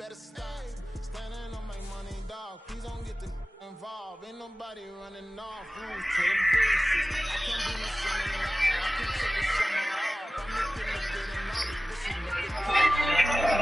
better stop. Standing on my money, dog. Please don't get involved. Ain't nobody running off. Rules to the basics. I can't be no son in law. I can take the summer off. I'm making a bit and all this pussy make it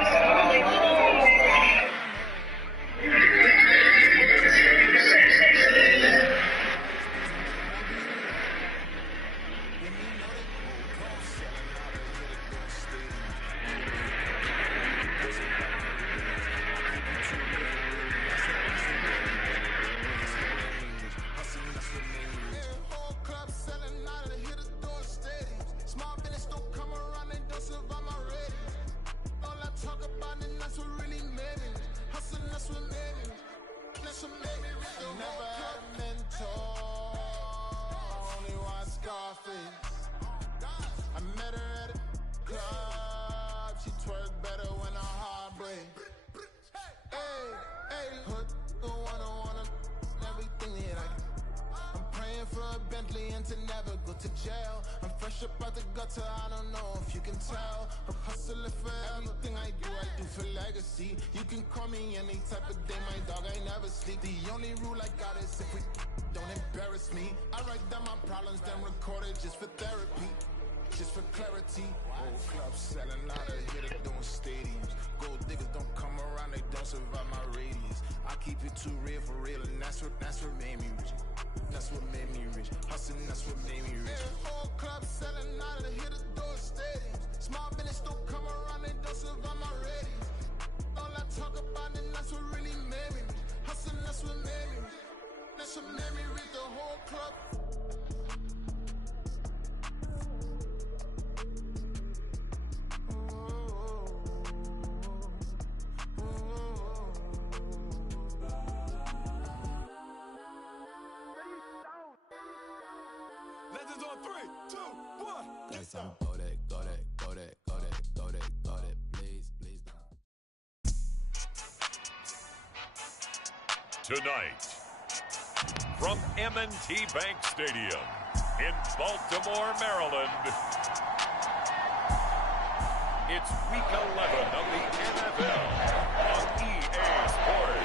to never go to jail. I'm fresh up out the gutter, I don't know if you can tell. I'm hustling for everything I do for legacy. You can call me any type of day, my dog, I never sleep. The only rule I got is if we don't embarrass me. I write down my problems, then record it just for therapy. Just for clarity. Old clubs selling out of here, they doing stadiums. Gold diggers don't come around, they don't survive my radius. I keep it too real for real, and that's what made me rich. That's what made me rich. Hustling, that's what made me rich. Old clubs selling out of here, the door stadiums. Small business don't come around, they don't survive my radius. All I talk about, and that's what really made me rich. Hustling, that's what made me rich. That's what made me rich, the whole club. Legends on 3, 2, 1. That's on go that, please, please. Tonight, from M&T Bank Stadium in Baltimore, Maryland, it's Week 11 of the NFL on EA Sports.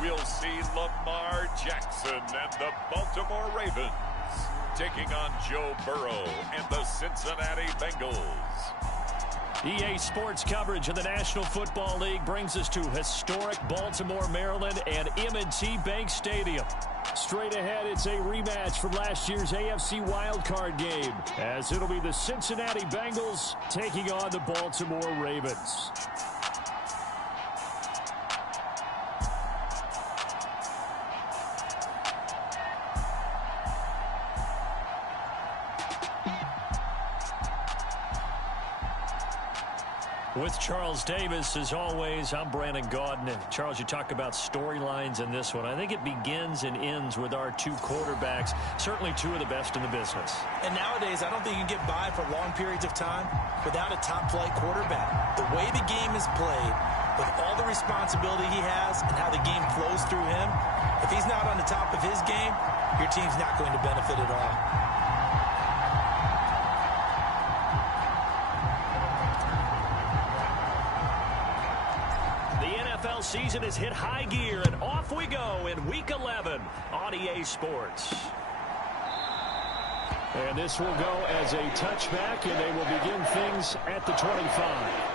We'll see Lamar Jackson and the Baltimore Ravens taking on Joe Burrow and the Cincinnati Bengals. EA Sports coverage of the National Football League brings us to historic Baltimore, Maryland and M&T Bank Stadium. Straight ahead, it's a rematch from last year's AFC wildcard game, as it'll be the Cincinnati Bengals taking on the Baltimore Ravens. With Charles Davis, as always, I'm Brandon Gaudin. And Charles, you talk about storylines in this one. I think it begins and ends with our two quarterbacks, certainly two of the best in the business. And nowadays, I don't think you can get by for long periods of time without a top-flight quarterback. The way the game is played, with all the responsibility he has and how the game flows through him, if he's not on the top of his game, your team's not going to benefit at all. Season has hit high gear, and off we go in Week 11 on EA Sports. And this will go as a touchback, and they will begin things at the 25.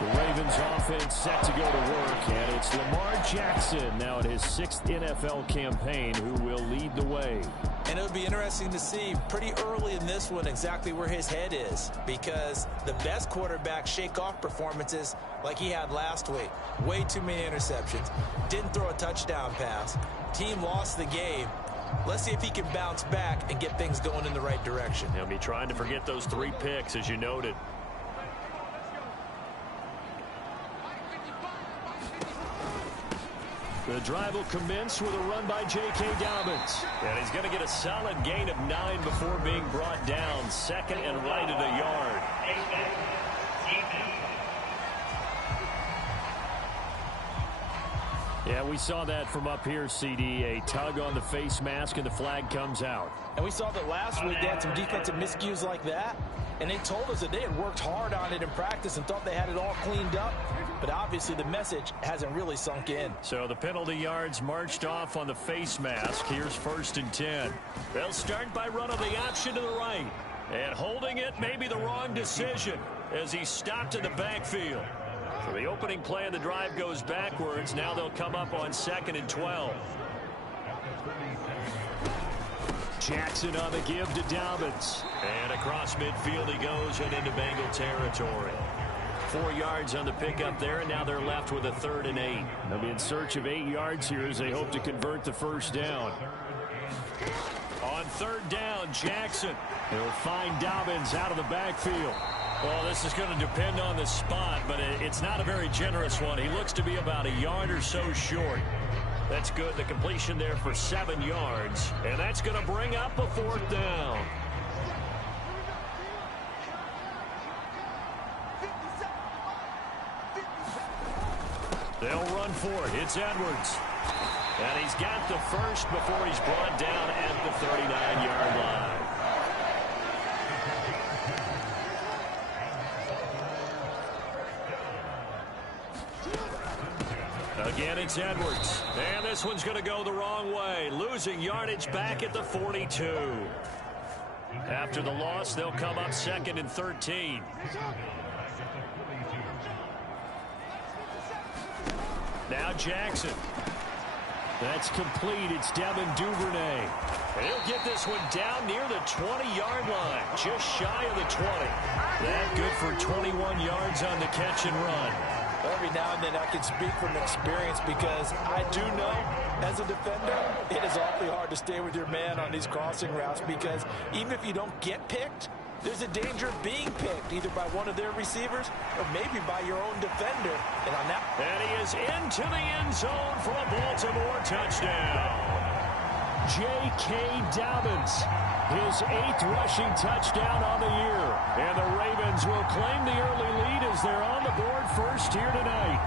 The Ravens offense set to go to work, and it's Lamar Jackson now in his 6th NFL campaign who will lead the way. And it'll be interesting to see pretty early in this one exactly where his head is, because the best quarterbacks shake off performances like he had last week. Way too many interceptions. Didn't throw a touchdown pass. Team lost the game. Let's see if he can bounce back and get things going in the right direction. He'll be trying to forget those 3 picks, as you noted. The drive will commence with a run by J.K. Dobbins. And he's going to get a solid gain of 9 before being brought down. Second and right at a yard. Yeah, we saw that from up here, CD. A tug on the face mask, and the flag comes out. And we saw that last week they had some defensive miscues like that. And they told us that they had worked hard on it in practice and thought they had it all cleaned up. But obviously the message hasn't really sunk in. So the penalty yards marched off on the face mask. Here's 1st and 10. They'll start by running the option to the right. And holding it may be the wrong decision as he stopped in the backfield. So the opening play of the drive goes backwards. Now they'll come up on 2nd and 12. Jackson on the give to Dobbins. And across midfield he goes and into Bengal territory. 4 yards on the pickup there, and now they're left with a 3rd and 8. They'll be in search of 8 yards here as they hope to convert the first down. On 3rd down, Jackson. He'll find Dobbins out of the backfield. Well, this is going to depend on the spot, but it's not a very generous one. He looks to be about a yard or so short. That's good. The completion there for 7 yards, and that's going to bring up a 4th down. They'll run for it. It's Edwards. And he's got the first before he's brought down at the 39-yard line. Again, it's Edwards. And this one's going to go the wrong way. Losing yardage back at the 42. After the loss, they'll come up 2nd and 13. Now Jackson. That's complete. It's Devin Duvernay. And he'll get this one down near the 20-yard line. Just shy of the 20. That good for 21 yards on the catch and run. Every now and then I can speak from experience because I do know as a defender it is awfully hard to stay with your man on these crossing routes because even if you don't get picked, there's a danger of being picked either by one of their receivers or maybe by your own defender. And on that, and he is into the end zone for a Baltimore touchdown. J.K. Dobbins, his 8th rushing touchdown on the year. And the Ravens will claim the early lead as they're on the board first here tonight.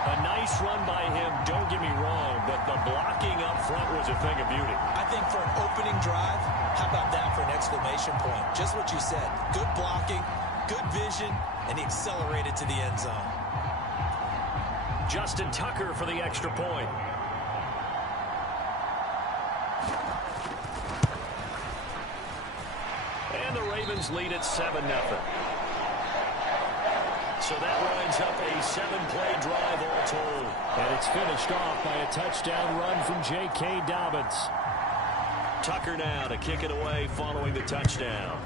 A nice run by him, don't get me wrong, but the blocking up front was a thing of beauty. I think for an opening drive, how about that for an exclamation point? Just what you said. Good blocking, good vision, and he accelerated to the end zone. Justin Tucker for the extra point. And the Ravens lead at 7-0. So that winds up a 7-play drive all told. And it's finished off by a touchdown run from J.K. Dobbins. Tucker now to kick it away following the touchdown.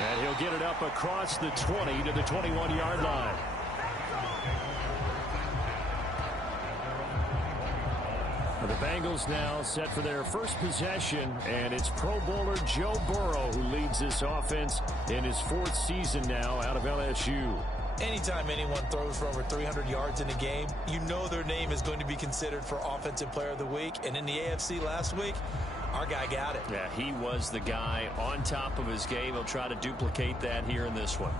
And he'll get it up across the 20 to the 21-yard line. The Bengals now set for their first possession, and it's Pro Bowler Joe Burrow who leads this offense in his 4th season now out of LSU. Anytime anyone throws for over 300 yards in a game, you know their name is going to be considered for Offensive Player of the Week. And in the AFC last week, our guy got it. Yeah, he was the guy on top of his game. He'll try to duplicate that here in this one.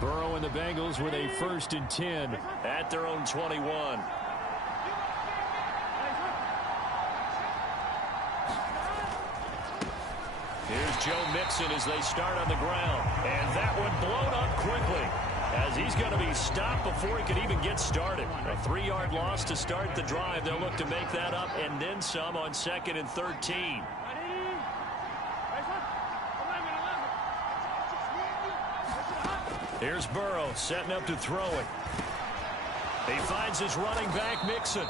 Burrow and the Bengals with a 1st and 10 at their own 21. Here's Joe Mixon as they start on the ground. And that one blown up quickly as he's going to be stopped before he could even get started. A 3-yard loss to start the drive. They'll look to make that up and then some on 2nd and 13. Here's Burrow setting up to throw it. He finds his running back, Mixon.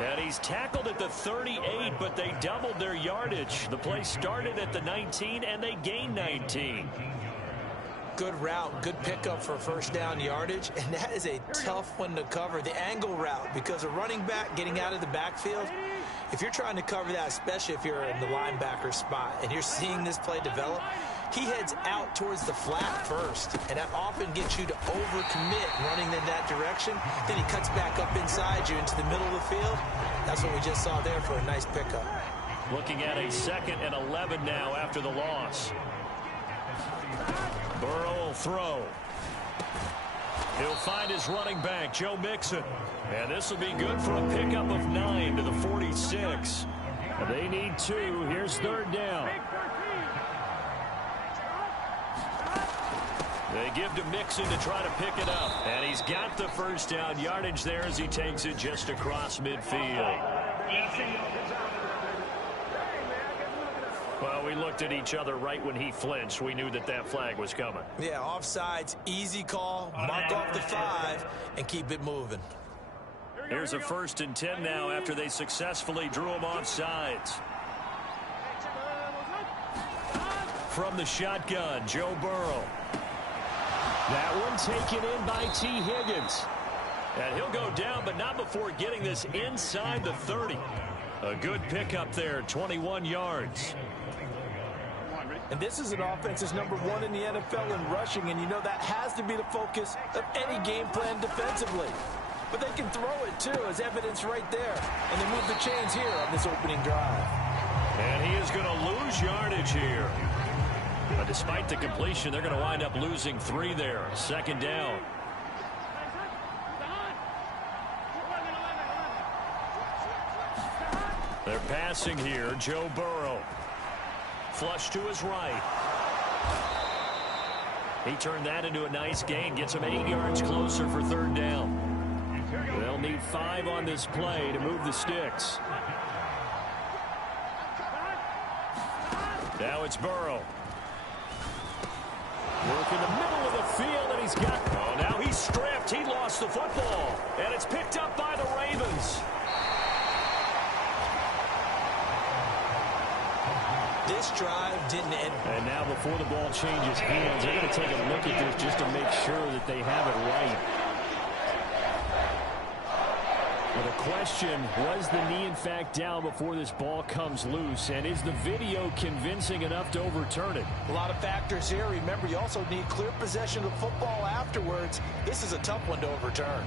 And he's tackled at the 38, but they doubled their yardage. The play started at the 19, and they gained 19. Good route, good pickup for 1st down yardage, and that is a tough one to cover, the angle route, because a running back getting out of the backfield, If you're trying to cover that, especially if you're in the linebacker spot and you're seeing this play develop, he heads out towards the flat first, and that often gets you to overcommit running in that direction. Then he cuts back up inside you into the middle of the field. That's what we just saw there for a nice pickup. Looking at a 2nd and 11 now after the loss. Burrow will throw. He'll find his running back, Joe Mixon. And this will be good for a pickup of 9 to the 46. They need 2. Here's 3rd down. They give to Mixon to try to pick it up. And he's got the 1st down yardage there as he takes it just across midfield. Well, we looked at each other right when he flinched. We knew that that flag was coming. Yeah, offsides, easy call. Mark off the 5 and keep it moving. Here's a 1st and 10 now after they successfully drew him offsides. From the shotgun, Joe Burrow. That one taken in by T. Higgins. And he'll go down, but not before getting this inside the 30. A good pickup there, 21 yards. And this is an offense that's #1 in the NFL in rushing, and you know that has to be the focus of any game plan defensively. But they can throw it, too, as evidence right there. And they move the chains here on this opening drive. And he is going to lose yardage here. But despite the completion, they're going to wind up losing 3 there. 2nd down. They're passing here. Joe Burrow. Flush to his right. He turned that into a nice gain. Gets him 8 yards closer for 3rd down. They'll need 5 on this play to move the sticks. Now it's Burrow. Work in the middle of the field, and he's got... Oh, now he's stripped. He lost the football. And it's picked up by the Ravens. This drive didn't end. And now before the ball changes hands, they're going to take a look at this just to make sure that they have it right. Well, the question, was the knee in fact down before this ball comes loose? And is the video convincing enough to overturn it? A lot of factors here. Remember, you also need clear possession of football afterwards. This is a tough one to overturn.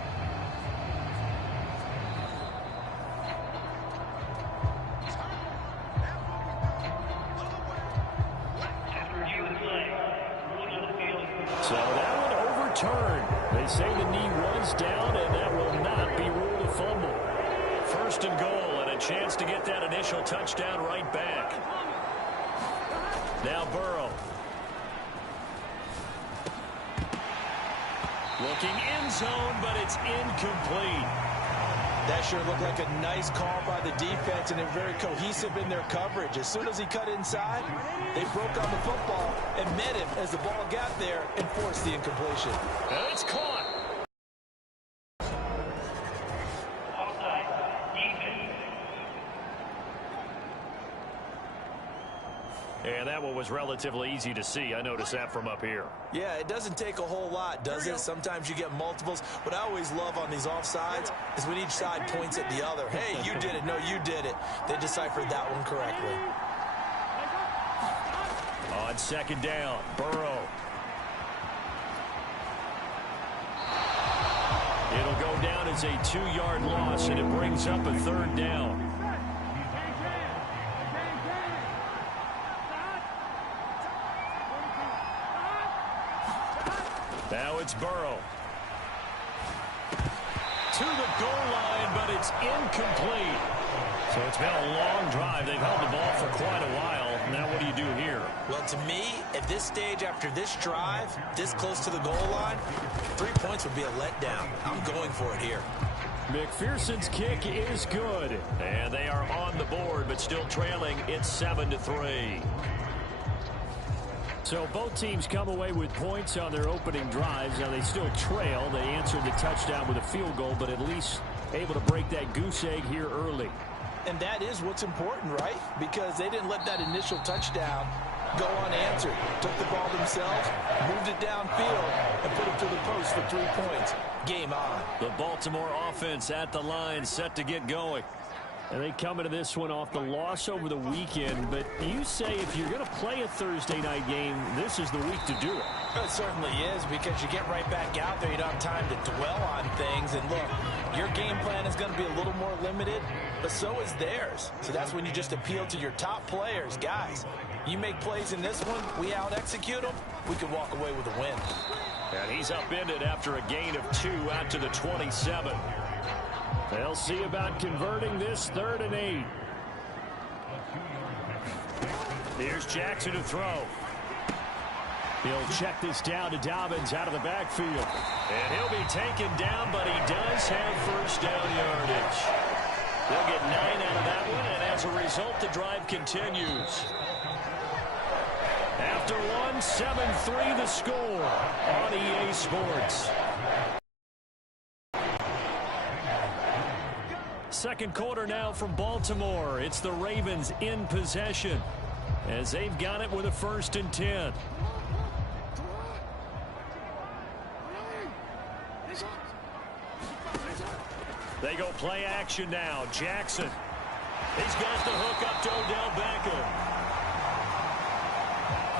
So that one overturned. They say the knee was down, and that will not be ruled a fumble. 1st and goal, and a chance to get that initial touchdown right back. Now Burrow. Looking end zone, but it's incomplete. That sure looked like a nice call by the defense, and they're very cohesive in their coverage. As soon as he cut inside, they broke on the football and met him as the ball got there and forced the incompletion. And it's caught. And that one was relatively easy to see. I noticed that from up here. Yeah, it doesn't take a whole lot, does it? Sometimes you get multiples. What I always love on these offsides is when each side points at the other. Hey, you did it. No, you did it. They deciphered that one correctly. On 2nd down, Burrow. It'll go down as a 2-yard loss, and it brings up a 3rd down. Now it's Burrow. To the goal line, but it's incomplete. So it's been a long drive. They've held the ball for quite a while. Now what do you do here? Well, to me, at this stage, after this drive, this close to the goal line, 3 points would be a letdown. I'm going for it here. McPherson's kick is good. And they are on the board, but still trailing. It's 7-3. So both teams come away with points on their opening drives. Now they still trail. They answered the touchdown with a field goal, but at least able to break that goose egg here early. And that is what's important, right? Because they didn't let that initial touchdown go unanswered. Took the ball themselves, moved it downfield, and put it to the post for 3 points. Game on. The Baltimore offense at the line, set to get going. And they come into this one off the loss over the weekend, but you say if you're going to play a Thursday night game, this is the week to do it. It certainly is, because you get right back out there. You don't have time to dwell on things. And look, your game plan is going to be a little more limited, but so is theirs. So that's when you just appeal to your top players. Guys, you make plays in this one, we out-execute them, we can walk away with a win. And he's upended after a gain of 2 out to the 27. They'll see about converting this 3rd and 8. Here's Jackson to throw. He'll check this down to Dobbins out of the backfield. And he'll be taken down, but he does have first down yardage. They'll get 9 out of that one, and as a result, the drive continues. After one, 7-3 the score on EA Sports. Second quarter now from Baltimore. It's the Ravens in possession as they've got it with a 1st and 10. They go play action now. Jackson. He's got the hook up to Odell Beckham.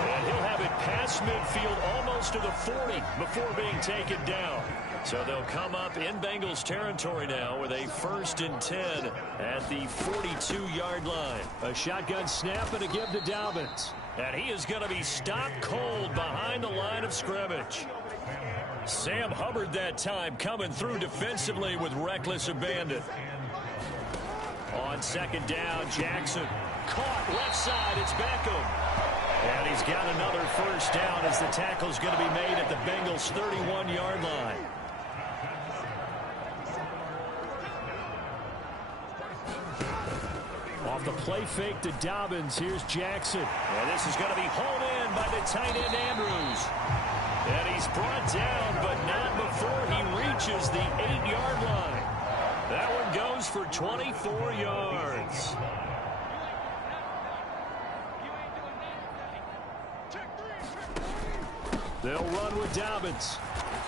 And he'll have it past midfield almost to the 40 before being taken down. So they'll come up in Bengals territory now with a 1st and 10 at the 42-yard line. A shotgun snap and a give to Dobbins. And he is going to be stopped cold behind the line of scrimmage. Sam Hubbard that time coming through defensively with reckless abandon. On 2nd down, Jackson. Caught left side, it's Beckham. And he's got another first down as the tackle's going to be made at the Bengals' 31-yard line. Off the play fake to Dobbins, here's Jackson. And this is going to be hauled in by the tight end Andrews. And he's brought down, but not before he reaches the 8-yard line. That one goes for 24 yards. They'll run with Dobbins.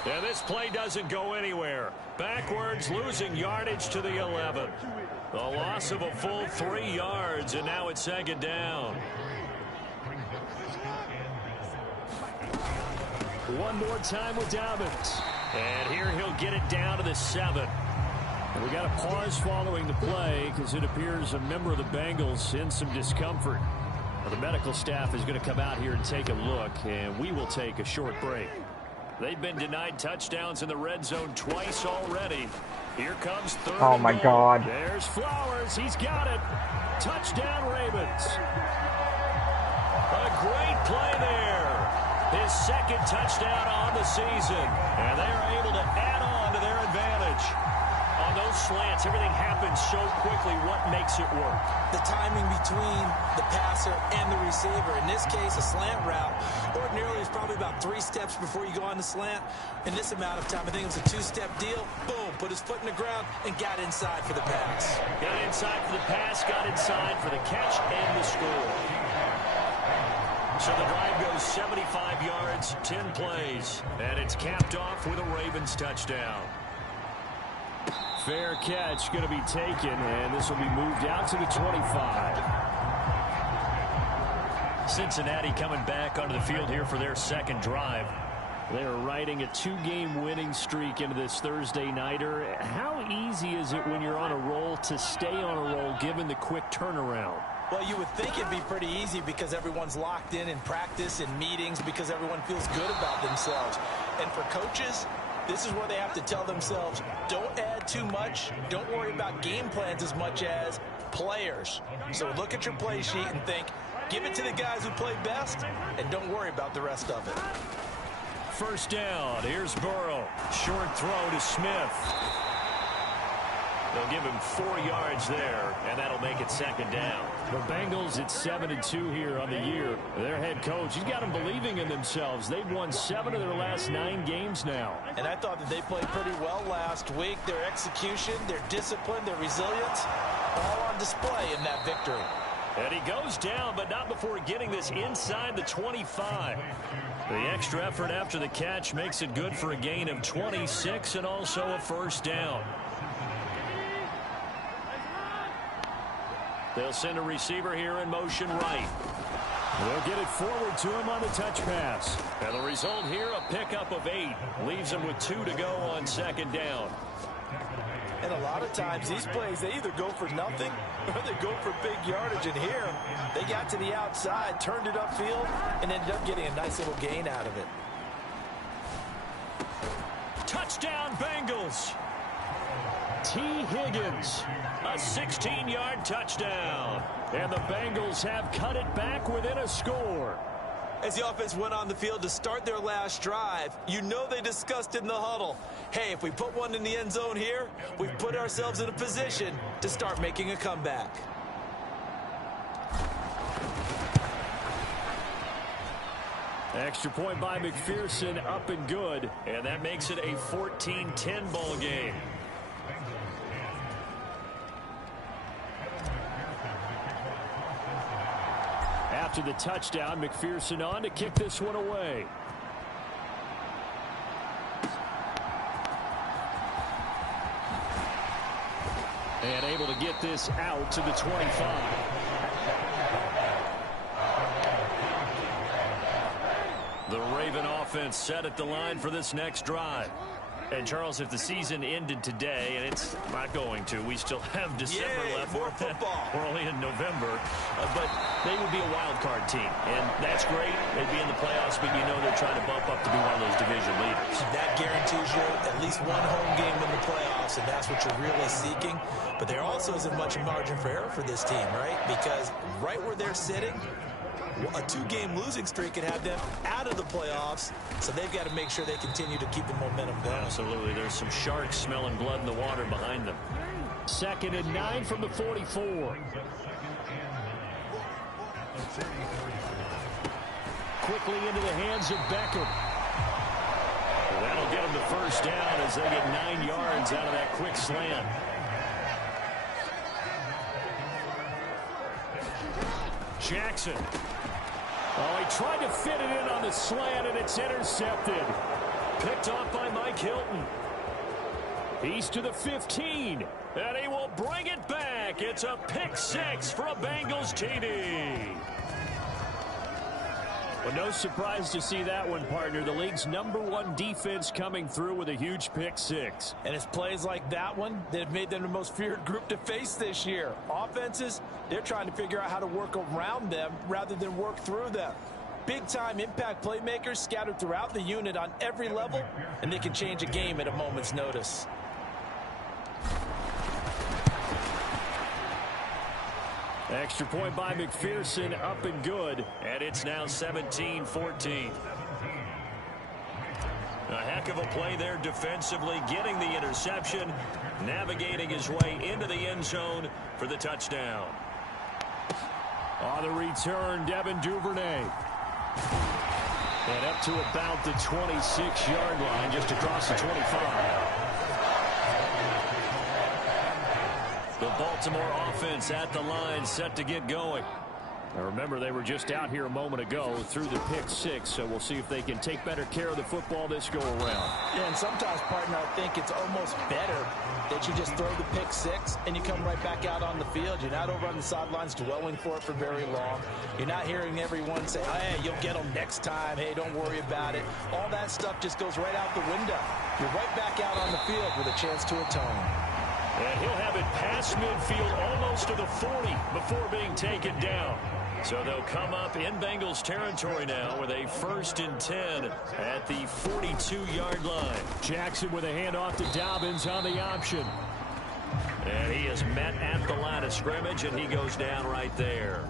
And this play doesn't go anywhere. Backwards, losing yardage to the 11. The loss of a full 3 yards, and now it's 2nd down. One more time with Dobbins. And here he'll get it down to the 7. And we got a pause following the play because it appears a member of the Bengals in some discomfort. Well, the medical staff is going to come out here and take a look, and we will take a short break. They've been denied touchdowns in the red zone twice already. Here comes 3rd. Oh, my God. There's Flowers. He's got it. Touchdown, Ravens. A great play there. His 2nd touchdown on the season. And they are able to add on to their advantage. On those slants, everything happens so quickly. What makes it work? The timing between the passer and the receiver. In this case, a slant route ordinarily is probably about 3 steps before you go on the slant. In this amount of time, I think it was a 2-step deal. Boom, put his foot in the ground and got inside for the pass. Got inside for the pass, got inside for the catch and the score. So the drive goes 75 yards, 10 plays, and it's capped off with a Ravens touchdown. Fair catch going to be taken, and this will be moved out to the 25. Cincinnati coming back onto the field here for their 2nd drive. They are riding a 2-game winning streak into this Thursday nighter. How easy is it when you're on a roll to stay on a roll given the quick turnaround? Well, you would think it'd be pretty easy because everyone's locked in practice and meetings because everyone feels good about themselves. And for coaches, this is where they have to tell themselves, don't add too much. Don't worry about game plans as much as players. So look at your play sheet and think, give it to the guys who play best, and don't worry about the rest of it. 1st down. Here's Burrow. Short throw to Smith. They'll give him 4 yards there, and that'll make it 2nd down. The Bengals at 7-2 here on the year. Their head coach, he's got them believing in themselves. They've won 7 of their last 9 games now. And I thought that they played pretty well last week. Their execution, their discipline, their resilience, all on display in that victory. And he goes down, but not before getting this inside the 25. The extra effort after the catch makes it good for a gain of 26 and also a 1st down. They'll send a receiver here in motion right. They'll get it forward to him on the touch pass. And the result here, a pickup of 8. Leaves him with 2 to go on second down. And a lot of times these plays, they either go for nothing or they go for big yardage. And here, they got to the outside, turned it upfield, and ended up getting a nice little gain out of it. Touchdown, Bengals. T. Higgins, a 16-yard touchdown. And the Bengals have cut it back within a score. As the offense went on the field to start their last drive, you know they discussed in the huddle, hey, if we put one in the end zone here, we've put ourselves in a position to start making a comeback. Extra point by McPherson, up and good. And that makes it a 14-10 ball game. After the touchdown, McPherson on to kick this one away. And able to get this out to the 25. The Raven offense set at the line for this next drive. And, Charles, if the season ended today, and it's not going to, we still have December left. More football. We're only in November. But they would be a wild card team. And that's great. They'd be in the playoffs, but you know they're trying to bump up to be one of those division leaders. That guarantees you at least one home game in the playoffs, and that's what you're really seeking. But there also isn't much margin for error for this team, right? Because right where they're sitting, a 2-game losing streak could have them out of the playoffs, so they've got to make sure they continue to keep the momentum going. Absolutely. There's some sharks smelling blood in the water behind them. 2nd and 9 from the 44. Quickly into the hands of Beckham. That'll get them the first down as they get 9 yards out of that quick slant. Jackson. Oh, he tried to fit it in on the slant, and it's intercepted. Picked off by Mike Hilton. He's to the 15, and he will bring it back. It's a pick 6 for a Bengals TD. Well, no surprise to see that one, partner. The league's #1 defense coming through with a huge pick 6. And it's plays like that one that have made them the most feared group to face this year. Offenses, they're trying to figure out how to work around them rather than work through them. Big-time impact playmakers scattered throughout the unit on every level, and they can change a game at a moment's notice. Extra point by McPherson, up and good, and it's now 17-14. A heck of a play there defensively, getting the interception, navigating his way into the end zone for the touchdown. On the return, Devin Duvernay. And up to about the 26-yard line, just across the 25. The Baltimore offense at the line, set to get going. Now remember, they were just out here a moment ago through the pick 6, so we'll see if they can take better care of the football this go-around. Yeah, and sometimes, partner, I think it's almost better that you just throw the pick 6 and you come right back out on the field. You're not over on the sidelines dwelling for it for very long. You're not hearing everyone say, hey, you'll get them next time. Hey, don't worry about it. All that stuff just goes right out the window. You're right back out on the field with a chance to atone. And he'll have it past midfield almost to the 40 before being taken down. So they'll come up in Bengals territory now with a 1st and 10 at the 42-yard line. Jackson with a handoff to Dobbins on the option. And he is met at the line of scrimmage, and he goes down right there.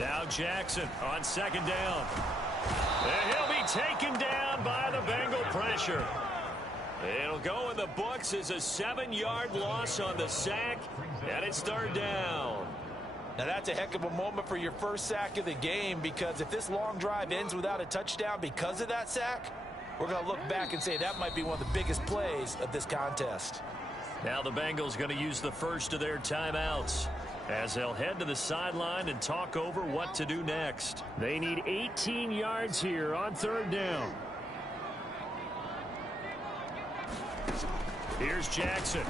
Now Jackson on 2nd down. And he'll be taken down by the Bengal pressure. It'll go in the books as a 7-yard loss on the sack, and it's 3rd down. Now that's a heck of a moment for your first sack of the game, because if this long drive ends without a touchdown because of that sack, we're going to look back and say that might be one of the biggest plays of this contest. Now the Bengals going to use the first of their timeouts as they'll head to the sideline and talk over what to do next. They need 18 yards here on third down. Here's Jackson.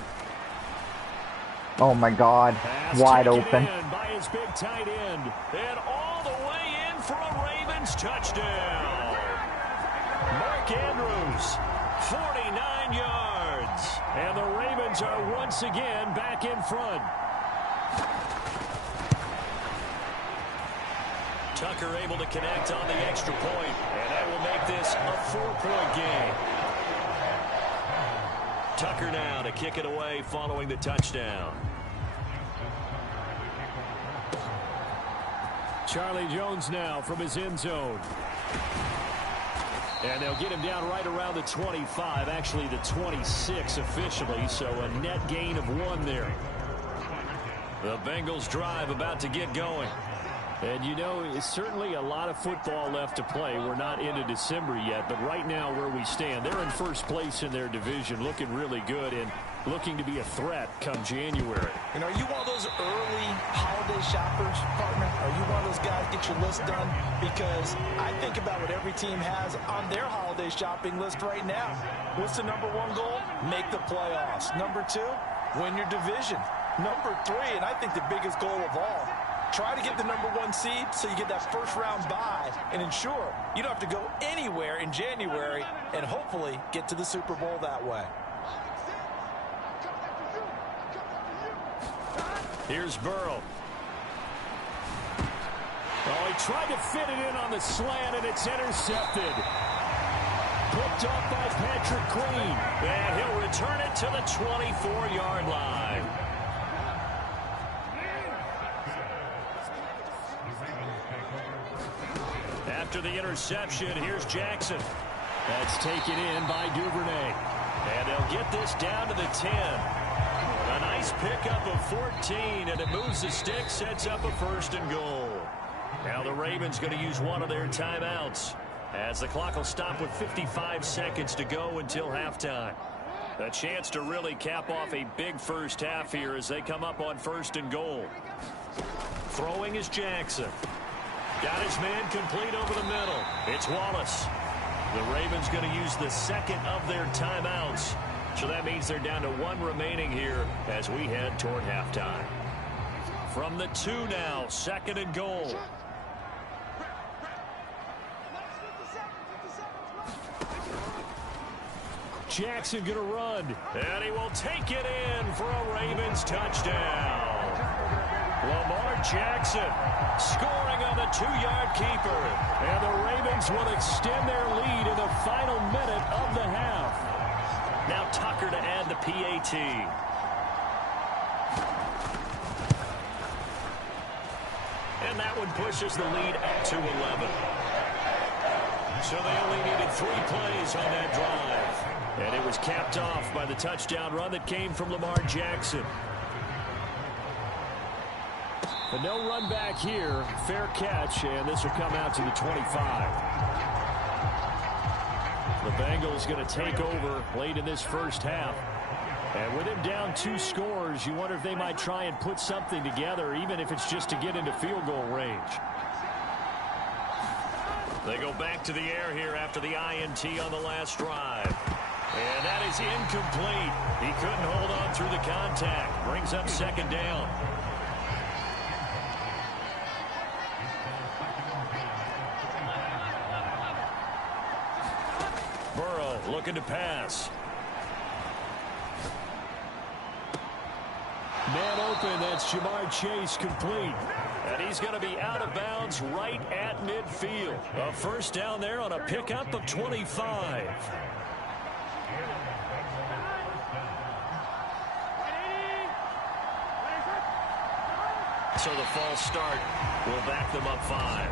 Oh my God, wide open. By his big tight end, and all the way in for a Ravens touchdown. Mark Andrews, 49 yards, and the Ravens are once again back in front. Tucker able to connect on the extra point, and that will make this a 4-point game. Tucker now to kick it away following the touchdown. Charlie Jones now from his end zone. And they'll get him down right around the 25, actually the 26 officially, so a net gain of 1 there. The Bengals drive about to get going. And, you know, it's certainly a lot of football left to play. We're not into December yet, but right now where we stand, they're in first place in their division, looking really good and looking to be a threat come January. And are you one of those early holiday shoppers, partner? Are you one of those guys get your list done? Because I think about what every team has on their holiday shopping list right now. What's the number 1 goal? Make the playoffs. Number 2, win your division. Number 3, and I think the biggest goal of all, try to get the number 1 seed so you get that first-round bye and ensure you don't have to go anywhere in January and hopefully get to the Super Bowl that way. Here's Burrow. Oh, he tried to fit it in on the slant, and it's intercepted. Picked up by Patrick Queen. And he'll return it to the 24-yard line. After the interception, here's Jackson. That's taken in by Duvernay. And they'll get this down to the 10. A nice pickup of 14, and it moves the stick, sets up a 1st and goal. Now the Ravens going to use one of their timeouts as the clock will stop with 55 seconds to go until halftime. A chance to really cap off a big first half here as they come up on 1st and goal. Throwing is Jackson. Got his man complete over the middle. It's Wallace. The Ravens going to use the second of their timeouts. So that means they're down to 1 remaining here as we head toward halftime. From the 2 now, 2nd and goal. Jackson going to run. And he will take it in for a Ravens touchdown. Lamar Jackson scoring on the 2-yard keeper. And the Ravens will extend their lead in the final minute of the half. Now Tucker to add the PAT. And that one pushes the lead up to 11. So they only needed 3 plays on that drive. And it was capped off by the touchdown run that came from Lamar Jackson. But no run back here. Fair catch, and this will come out to the 25. The Bengals going to take over late in this first half. And with him down 2 scores, you wonder if they might try and put something together, even if it's just to get into field goal range. They go back to the air here after the INT on the last drive. And that is incomplete. He couldn't hold on through the contact. Brings up 2nd down. Burrow looking to pass. Man open, that's Jamar Chase complete. And he's going to be out of bounds right at midfield. A 1st down there on a pickup of 25. So the false start will back them up 5.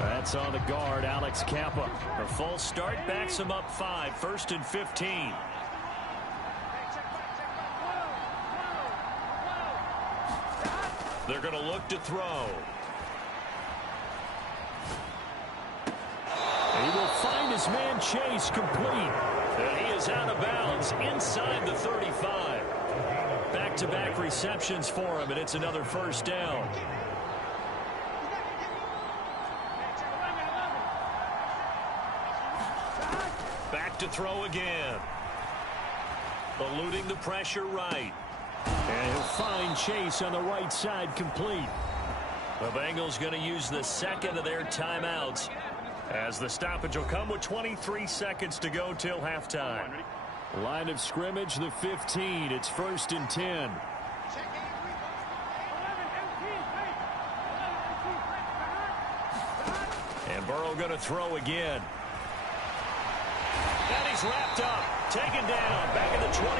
That's on the guard, Alex Kappa. A false start backs him up 5, 1st and 15. They're going to look to throw. He will find his man Chase complete. And he is out of bounds inside the 35. Back-to-back receptions for him, and it's another first down. Back to throw again. Eluding the pressure right. And he'll find Chase on the right side complete. The Bengals going to use the second of their timeouts, as the stoppage will come with 23 seconds to go till halftime. Line of scrimmage, the 15. It's 1st and 10. And Burrow going to throw again. And he's wrapped up, taken down, back at the 25.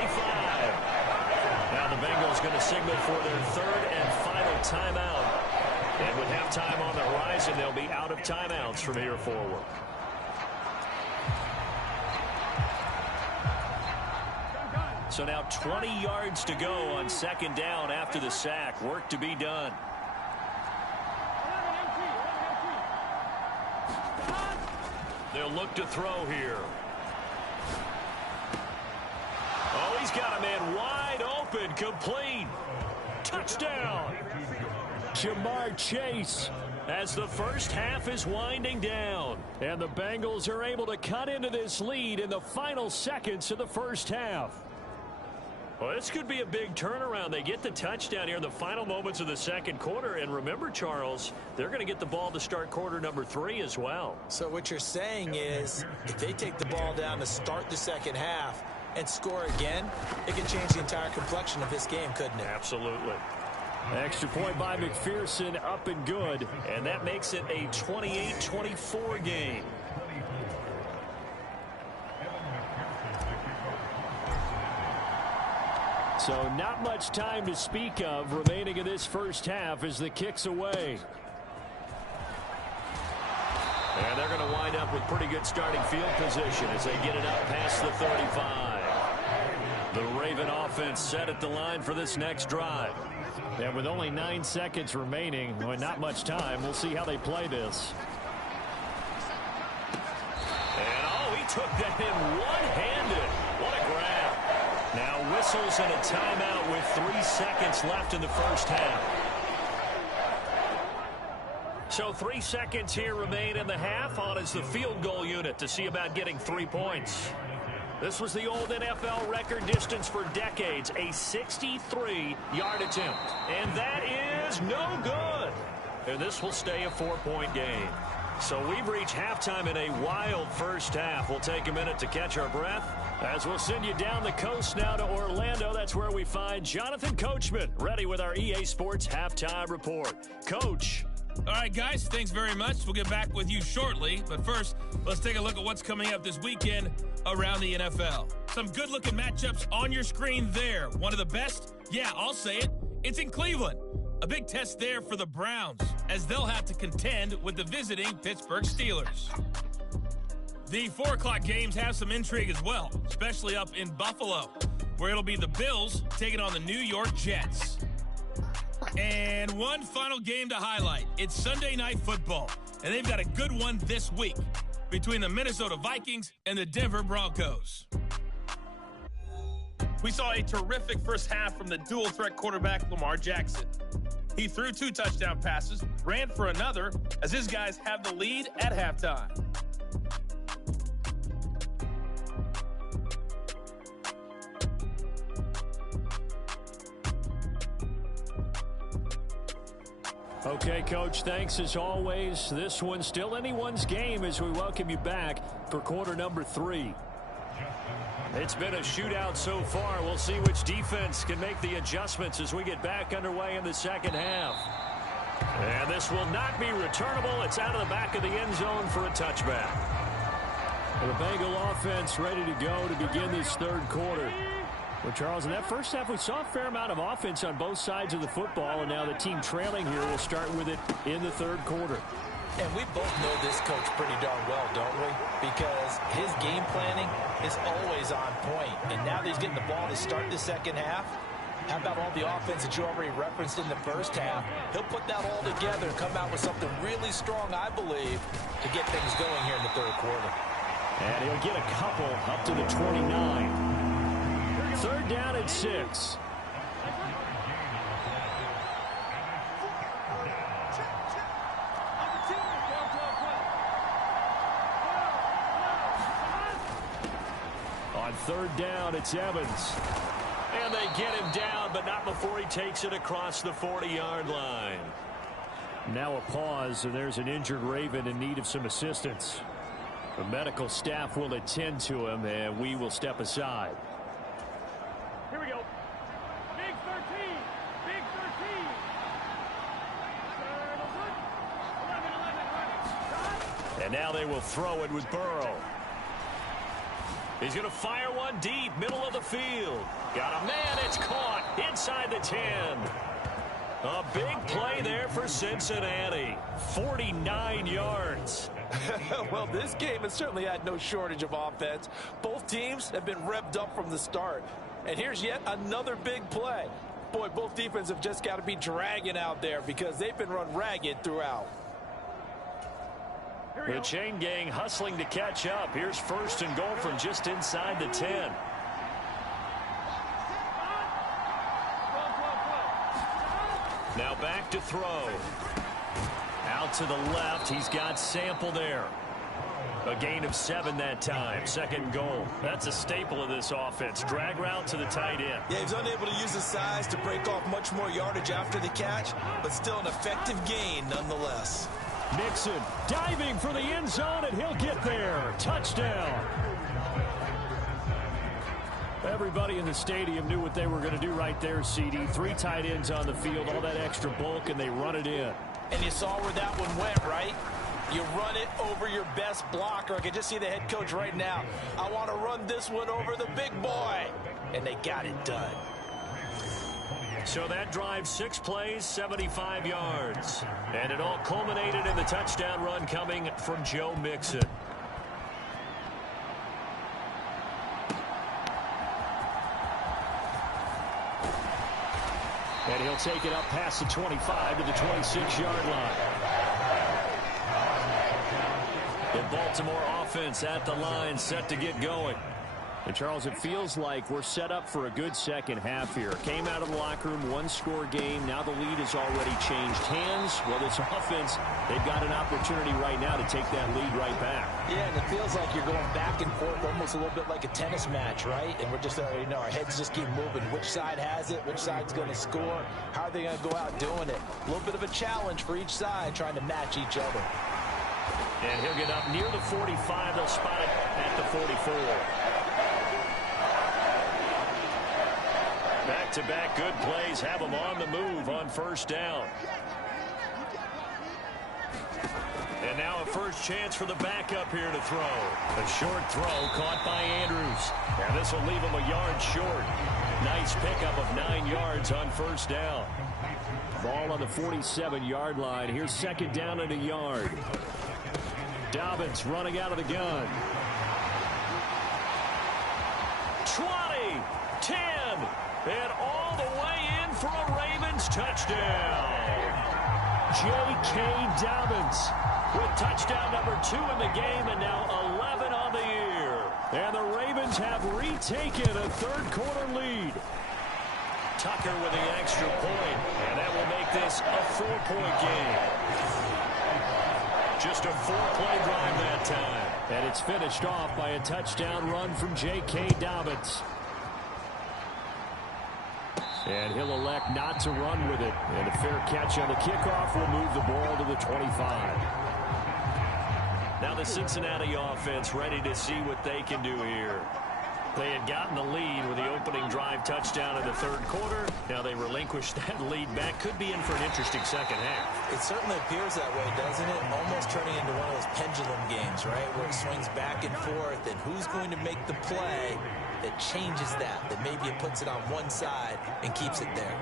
Now the Bengals going to signal for their third and final timeout. And with halftime on the horizon, they'll be out of timeouts from here forward. So now 20 yards to go on second down after the sack. Work to be done. They'll look to throw here. Oh, he's got a man wide open, complete. Touchdown. Jamar Chase, as the first half is winding down. And the Bengals are able to cut into this lead in the final seconds of the first half. Well, this could be a big turnaround. They get the touchdown here in the final moments of the second quarter. And remember, Charles, they're going to get the ball to start quarter number 3 as well. So what you're saying is, if they take the ball down to start the second half and score again, it can change the entire complexion of this game, couldn't it? Absolutely. Extra point by McPherson, up and good. And that makes it a 28-24 game. So not much time to speak of remaining in this first half as the kick's away. And they're going to wind up with pretty good starting field position as they get it up past the 35. The Raven offense set at the line for this next drive. And with only 9 seconds remaining, well, not much time, we'll see how they play this. And oh, he took that in one-handed. What a grab. Now whistles and a timeout with 3 seconds left in the first half. So 3 seconds here remain in the half. On is the field goal unit to see about getting 3 points. This was the old NFL record distance for decades, a 63-yard attempt. And that is no good. And this will stay a 4-point game. So we've reached halftime in a wild first half. We'll take a minute to catch our breath as we'll send you down the coast now to Orlando. That's where we find Jonathan Coachman, ready with our EA Sports Halftime Report. Coach. All right, guys, thanks very much. We'll get back with you shortly. But first, let's take a look at what's coming up this weekend around the NFL. Some good-looking matchups on your screen there. One of the best, yeah, I'll say it, it's in Cleveland. A big test there for the Browns, as they'll have to contend with the visiting Pittsburgh Steelers. The 4 o'clock games have some intrigue as well, especially up in Buffalo, where it'll be the Bills taking on the New York Jets. And one final game to highlight. It's Sunday Night Football, and they've got a good one this week between the Minnesota Vikings and the Denver Broncos. We saw a terrific first half from the dual-threat quarterback Lamar Jackson. He threw 2 touchdown passes, ran for another, as his guys have the lead at halftime. Okay, Coach, thanks as always. This one's still anyone's game as we welcome you back for quarter number 3. It's been a shootout so far. We'll see which defense can make the adjustments as we get back underway in the second half. And this will not be returnable. It's out of the back of the end zone for a touchback. The Bengal offense ready to go to begin this third quarter. Well, Charles, in that first half, we saw a fair amount of offense on both sides of the football, and now the team trailing here will start with it in the third quarter. And we both know this coach pretty darn well, don't we? Because his game planning is always on point. And now that he's getting the ball to start the second half, How about all the offense that you already referenced in the first half? He'll put that all together and come out with something really strong, I believe, to get things going here in the third quarter. And he'll get a couple up to the 29. Third down and 6. On third down, it's Evans. And they get him down, but not before he takes it across the 40-yard line. Now a pause, and there's an injured Raven in need of some assistance. The medical staff will attend to him, and we will step aside. Here we go. Big 13. Big 13. And now they will throw it with Burrow. He's going to fire one deep, middle of the field. Got a man, it's caught inside the 10. A big play there for Cincinnati. 49 yards. Well, this game has certainly had no shortage of offense. Both teams have been revved up from the start. And here's yet another big play. Boy, both defenses have just got to be dragging out there because they've been run ragged throughout. The chain gang hustling to catch up. Here's first and goal from just inside the 10. Now back to throw. Out to the left. He's got Sample there. A gain of 7 that time. Second and goal. That's a staple of this offense. Drag route to the tight end. Yeah, he's unable to use his size to break off much more yardage after the catch, but still an effective gain nonetheless. Mixon diving for the end zone, and he'll get there. Touchdown. Everybody in the stadium knew what they were going to do right there, CD. 3 tight ends on the field, all that extra bulk, and they run it in. And you saw where that one went, right? You run it over your best blocker. I can just see the head coach right now. I want to run this one over the big boy. And they got it done. So that drive, 6 plays, 75 yards. And it all culminated in the touchdown run coming from Joe Mixon. And he'll take it up past the 25 to the 26-yard line. The Baltimore offense at the line, set to get going. And, Charles, it feels like we're set up for a good second half here. Came out of the locker room, 1-score game. Now the lead has already changed hands. Well, this offense, they've got an opportunity right now to take that lead right back. Yeah, and it feels like you're going back and forth almost a little bit like a tennis match, right? And we're just, our heads just keep moving. Which side has it? Which side's going to score? How are they going to go out doing it? A little bit of a challenge for each side trying to match each other. And he'll get up near the 45. They'll spot it at the 44. Back-to-back good plays have them on the move on first down. And now a first chance for the backup here to throw. A short throw caught by Andrews. And this will leave him a yard short. Nice pickup of 9 yards on first down. Ball on the 47-yard line. Here's second down and a yard. Dobbins running out of the gun. 20, 10, and all the way in for a Ravens touchdown. J.K. Dobbins with touchdown number 2 in the game, and now 11 on the year. And the Ravens have retaken a third-quarter lead. Tucker with the extra point, and that will make this a 4-point game. Just a 4-play drive that time. And it's finished off by a touchdown run from J.K. Dobbins. And he'll elect not to run with it. And a fair catch on the kickoff will move the ball to the 25. Now the Cincinnati offense ready to see what they can do here. They had gotten the lead with the opening drive touchdown in the third quarter. Now they relinquished that lead back. Could be in for an interesting second half. It certainly appears that way, doesn't it? Almost turning into one of those pendulum games, right? Where it swings back and forth, and who's going to make the play that changes that maybe it puts it on one side and keeps it there.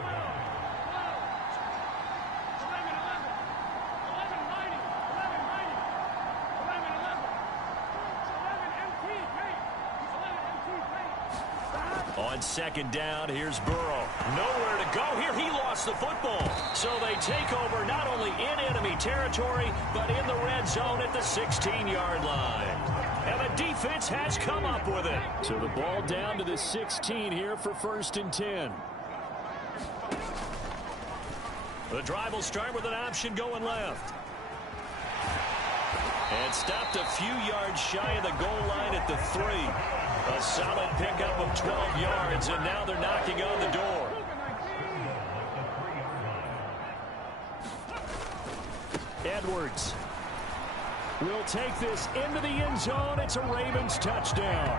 On second down, here's Burrow. Nowhere to go here. He lost the football. So they take over not only in enemy territory, but in the red zone at the 16-yard line. And the defense has come up with it. So the ball down to the 16 here for 1st and 10. The drive will start with an option going left. And stopped a few yards shy of the goal line at the 3. A solid pickup of 12 yards, and now they're knocking on the door. Edwards will take this into the end zone. It's a Ravens touchdown.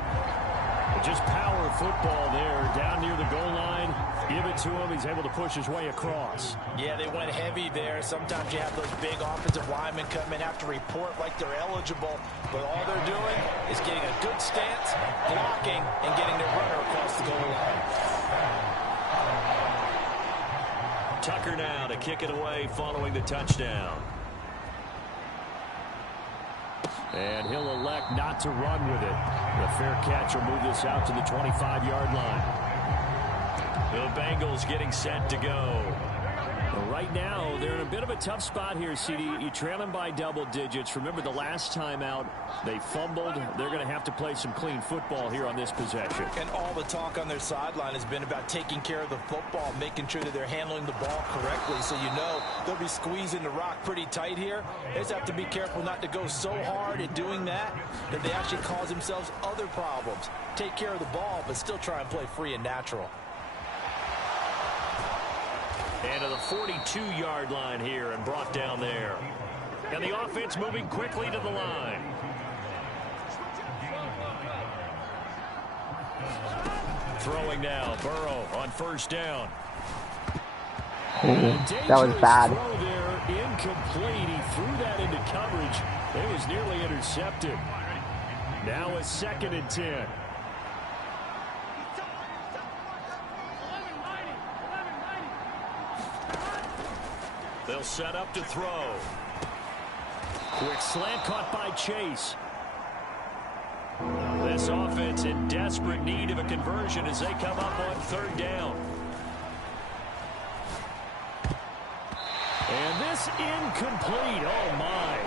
Just power football there down near the goal line. Give it to him. He's able to push his way across. Yeah, they went heavy there. Sometimes you have those big offensive linemen come in, have to report like they're eligible, but all they're doing is getting a good stance, blocking, and getting their runner across the goal line. Tucker now to kick it away following the touchdown. And he'll elect not to run with it. The fair catch will move this out to the 25-yard line. The Bengals getting set to go. Well, right now, they're in a bit of a tough spot here, CD. You trail them by double digits. Remember the last time out, they fumbled. They're going to have to play some clean football here on this possession. And all the talk on their sideline has been about taking care of the football, making sure that they're handling the ball correctly. So you know they'll be squeezing the rock pretty tight here. They just have to be careful not to go so hard at doing that they actually cause themselves other problems. Take care of the ball, but still try and play free and natural. And to the 42-yard line here and brought down there. And the offense moving quickly to the line. Throwing now, Burrow on 1st down. That was bad. Throw there, incomplete. He threw that into coverage. It was nearly intercepted. Now a 2nd and 10. They'll set up to throw. Quick slant caught by Chase. This offense in desperate need of a conversion as they come up on 3rd down. And this incomplete. Oh, my.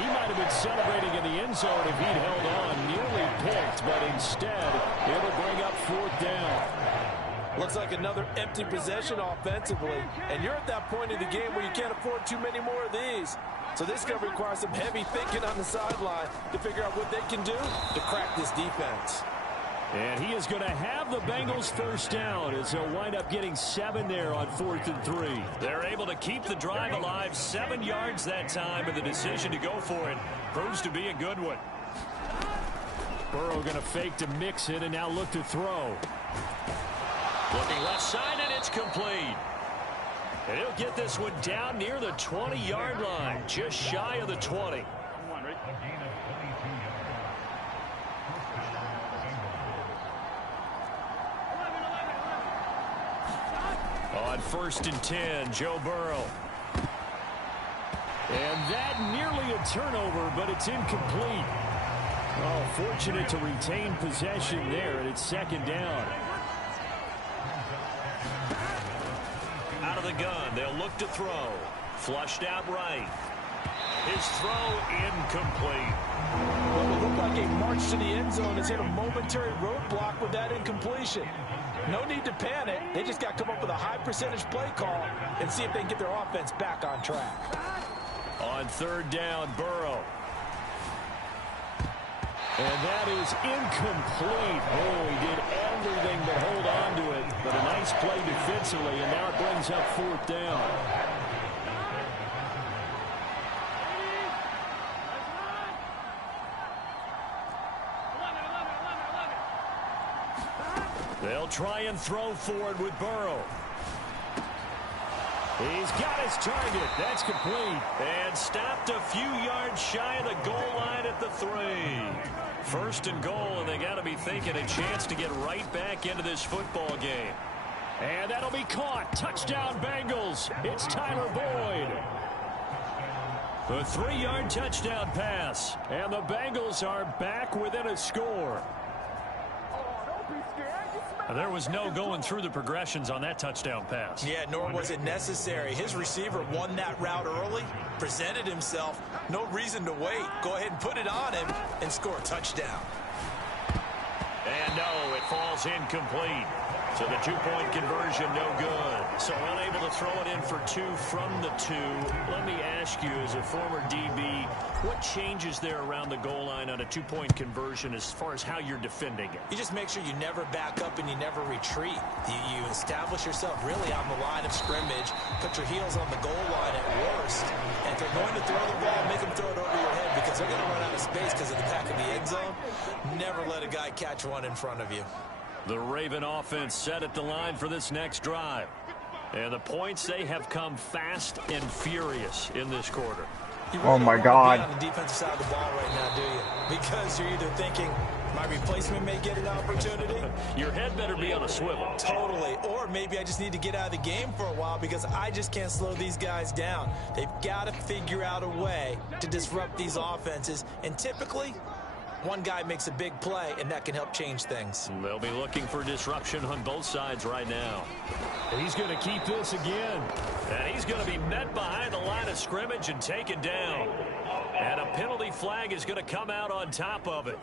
He might have been celebrating in the end zone if he'd held on. Nearly picked, but instead, it'll bring up 4th down. Looks like another empty possession offensively, and you're at that point in the game where you can't afford too many more of these. So this is going to require some heavy thinking on the sideline to figure out what they can do to crack this defense. And he is going to have the Bengals 1st down as they'll wind up getting 7 there on 4th and 3. They're able to keep the drive alive, 7 yards that time, and the decision to go for it proves to be a good one. Burrow going to fake to mix it and now look to throw. Looking left side, and it's complete. And he'll get this one down near the 20-yard line, just shy of the 20. On 1st and 10, Joe Burrow. And that nearly a turnover, but it's incomplete. Oh, fortunate to retain possession there, and it's 2nd down. Out of the gun, they'll look to throw. Flushed out right. His throw incomplete. Well, it looked like a march to the end zone has hit a momentary roadblock with that incompletion. No need to panic. They just got to come up with a high percentage play call and see if they can get their offense back on track. On 3rd down, Burrow. And that is incomplete. Oh, he did everything but hold on to it. But a nice play defensively, and now it brings up 4th down. They'll try and throw forward with Burrow. He's got his target. That's complete. And stopped a few yards shy of the goal line at the 3. 1st and goal, and they got to be thinking a chance to get right back into this football game. And that'll be caught. Touchdown, Bengals. It's Tyler Boyd. The 3-yard touchdown pass. And the Bengals are back within a score. There was no going through the progressions on that touchdown pass. Yeah, nor was it necessary. His receiver won that route early, presented himself. No reason to wait. Go ahead and put it on him and score a touchdown. And no, it falls incomplete. So the two-point conversion, no good. So unable to throw it in for 2 from the 2. Let me ask you, as a former DB, what changes there around the goal line on a two-point conversion as far as how you're defending it? You just make sure you never back up and you never retreat. You establish yourself really on the line of scrimmage, put your heels on the goal line at worst, and if they're going to throw the ball, make them throw it over your head because they're going to run out of space because of the back of the end zone. Never let a guy catch one in front of you. The Raven offense set at the line for this next drive. And the points, they have come fast and furious in this quarter. You really oh my don't God. want to be on the defensive side of the ball right now, do you? Because you're either thinking, my replacement may get an opportunity. Your head better be on a swivel. Totally. Or maybe I just need to get out of the game for a while because I just can't slow these guys down. They've got to figure out a way to disrupt these offenses. And typically, one guy makes a big play, and that can help change things. They'll be looking for disruption on both sides right now. He's going to keep this again. And he's going to be met behind the line of scrimmage and taken down. And a penalty flag is going to come out on top of it.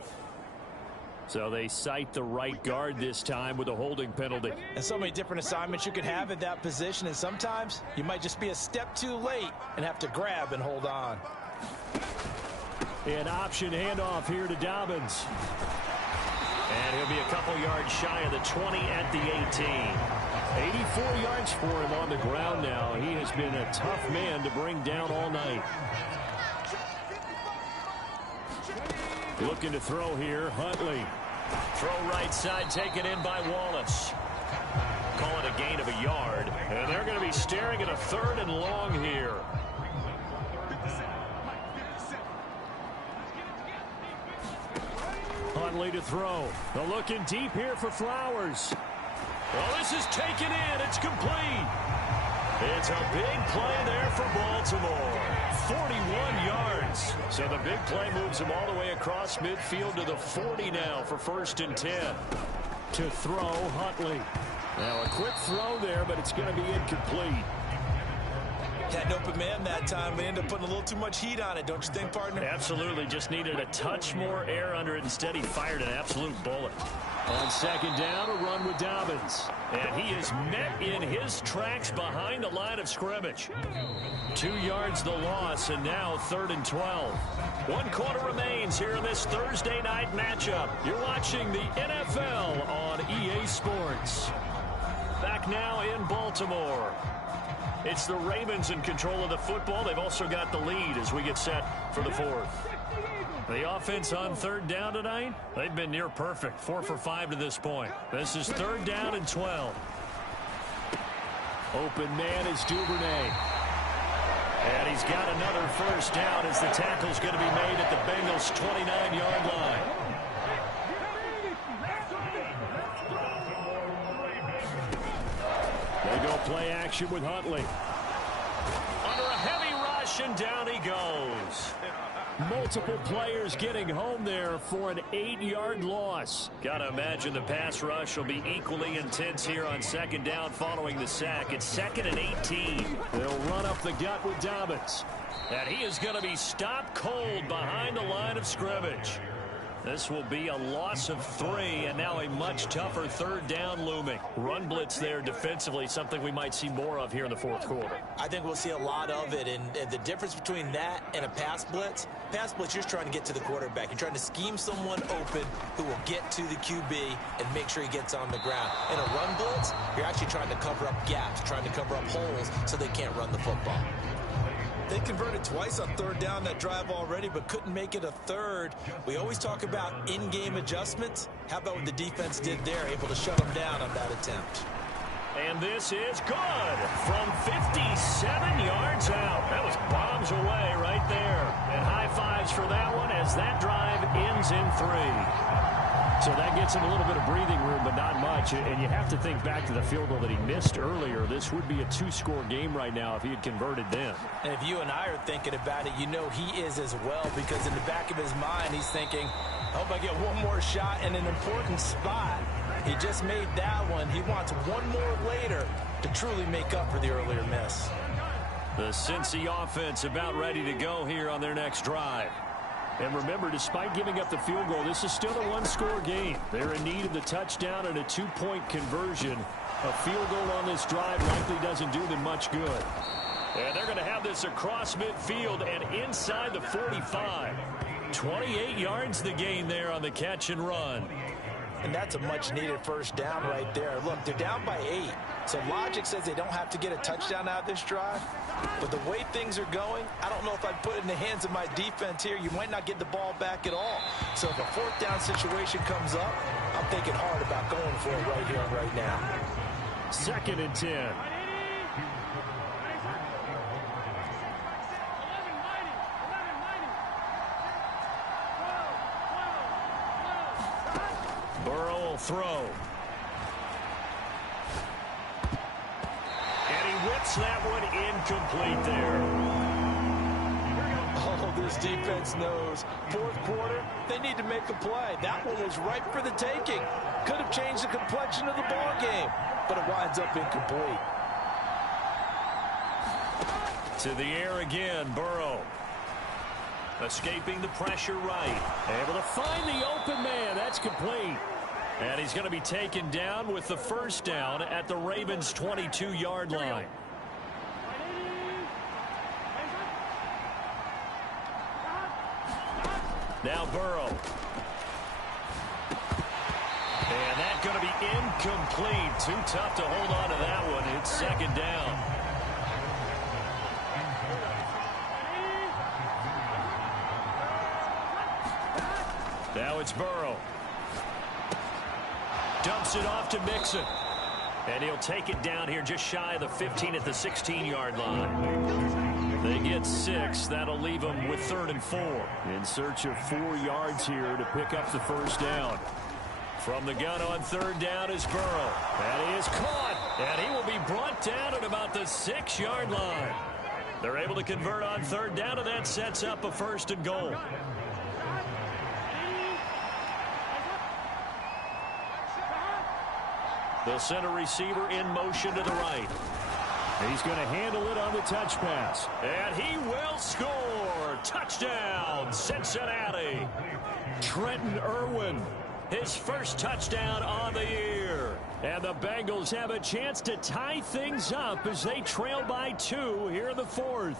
So they cite the right guard this time with a holding penalty. And so many different assignments you can have at that position, and sometimes you might just be a step too late and have to grab and hold on. An option handoff here to Dobbins. And he'll be a couple yards shy of the 20 at the 18. 84 yards for him on the ground now. He has been a tough man to bring down all night. Looking to throw here, Huntley. Throw right side taken in by Wallace. Call it a gain of a yard. And they're going to be staring at a 3rd and long here. Huntley to throw. They're looking deep here for Flowers. Well, this is taken in. It's complete. It's a big play there for Baltimore. 41 yards. So the big play moves him all the way across midfield to the 40 now for 1st and 10. To throw, Huntley. Now a quick throw there, but it's going to be incomplete. Had an open man that time, but ended up putting a little too much heat on it, don't you think, partner? Absolutely. Just needed a touch more air under it. Instead, he fired an absolute bullet. On 2nd down, a run with Dobbins. And he is met in his tracks behind the line of scrimmage. 2 yards the loss, and now 3rd and 12. 1 quarter remains here in this Thursday night matchup. You're watching the NFL on EA Sports. Back now in Baltimore. It's the Ravens in control of the football. They've also got the lead as we get set for the 4th. The offense on 3rd down tonight, they've been near perfect. 4 for 5 to this point. This is 3rd down and 12. Open man is Duvernay. And he's got another 1st down as the tackle's going to be made at the Bengals' 29-yard line. They go play action with Huntley. Under a heavy rush, and down he goes. Multiple players getting home there for an 8-yard loss. Got to imagine the pass rush will be equally intense here on 2nd down following the sack. It's 2nd and 18. They'll run up the gut with Dobbins. And he is going to be stopped cold behind the line of scrimmage. This will be a loss of 3, and now a much tougher 3rd down looming. Run blitz there defensively, something we might see more of here in the 4th quarter. I think we'll see a lot of it, and the difference between that and a pass blitz, you're just trying to get to the quarterback. You're trying to scheme someone open who will get to the QB and make sure he gets on the ground. In a run blitz, you're actually trying to cover up gaps, trying to cover up holes so they can't run the football. They converted twice on 3rd down that drive already, but couldn't make it a 3rd. We always talk about in-game adjustments. How about what the defense did there, able to shut them down on that attempt? And this is good from 57 yards out. That was bombs away right there. And high fives for that one as that drive ends in 3. So that gets him a little bit of breathing room, but not much. And you have to think back to the field goal that he missed earlier. This would be a 2-score game right now if he had converted then. And if you and I are thinking about it, you know he is as well, because in the back of his mind, he's thinking, Hope I get one more shot in an important spot. He just made that one. He wants one more later to truly make up for the earlier miss. The Cincy offense about ready to go here on their next drive. And remember, despite giving up the field goal, this is still a one-score game. They're in need of the touchdown and a two-point conversion. A field goal on this drive likely doesn't do them much good. And they're going to have this across midfield and inside the 45. 28 yards the gain there on the catch and run. And that's a much-needed first down right there. Look, they're down by 8. So logic says they don't have to get a touchdown out of this drive. But the way things are going, I don't know if I'd put it in the hands of my defense here. You might not get the ball back at all. So if a fourth down situation comes up, I'm thinking hard about going for it right here and right now. 2nd and 10. Burrow will throw. And he whips that one incomplete there. Oh, this defense knows. Fourth quarter, they need to make a play. That one was ripe for the taking. Could have changed the complexion of the ball game, but it winds up incomplete. To the air again, Burrow. Escaping the pressure right. Able to find the open man. That's complete. And he's going to be taken down with the first down at the Ravens' 22-yard line. Now Burrow. And that's going to be incomplete. Too tough to hold on to that one. It's 2nd down. Now it's Burrow. Dumps it off to Mixon. And he'll take it down here just shy of the 15 at the 16-yard line. They get 6. That'll leave them with 3rd and 4. In search of 4 yards here to pick up the first down. From the gun on 3rd down is Burrow. And he is caught. And he will be brought down at about the 6-yard line. They're able to convert on 3rd down, and that sets up a 1st and goal. They'll send a receiver in motion to the right. He's going to handle it on the touch pass. And he will score. Touchdown, Cincinnati. Trenton Irwin, his first touchdown on the year. And the Bengals have a chance to tie things up as they trail by 2 here in the 4th.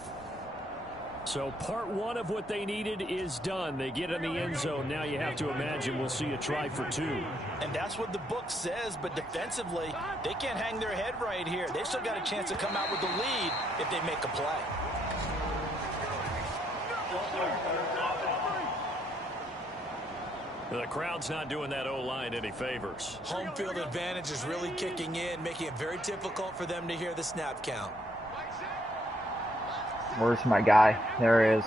So part 1 of what they needed is done. They get in the end zone. Now you have to imagine we'll see a try for 2. And that's what the book says, but defensively, they can't hang their head right here. They've still got a chance to come out with the lead if they make a play. The crowd's not doing that O-line any favors. Home field advantage is really kicking in, making it very difficult for them to hear the snap count. Where's my guy? There he is.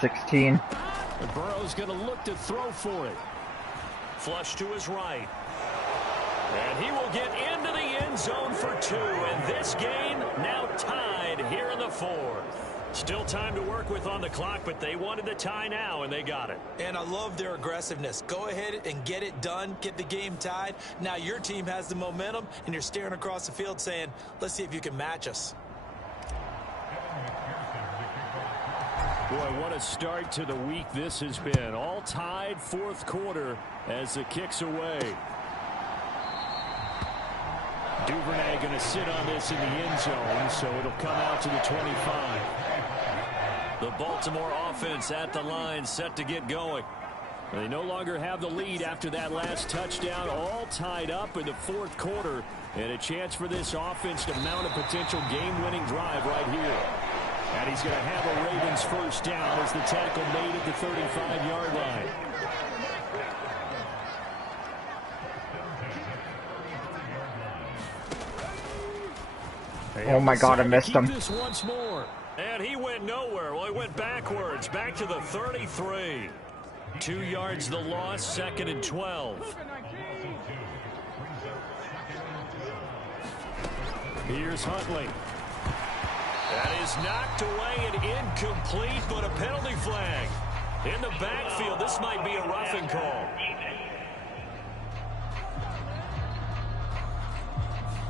16. And Burrow's going to look to throw for it. Flush to his right. And he will get into the end zone for 2. And this game now tied here in the 4th. Still time to work with on the clock, but they wanted the tie now, and they got it. And I love their aggressiveness. Go ahead and get it done. Get the game tied. Now your team has the momentum, and you're staring across the field saying, let's see if you can match us. Boy, what a start to the week this has been. All tied 4th quarter as the kick's away. Duvernay going to sit on this in the end zone, so it'll come out to the 25. The Baltimore offense at the line, set to get going. They no longer have the lead after that last touchdown, all tied up in the 4th quarter, and a chance for this offense to mount a potential game-winning drive right here. And he's going to have a Ravens first down as the tackle made at the 35-yard line. Oh my God, I missed him. This once more. And he went nowhere. Well, he went backwards, back to the 33. 2 yards the loss, 2nd and 12. Here's Huntley. That is knocked away and incomplete, but a penalty flag. In the backfield, this might be a roughing call.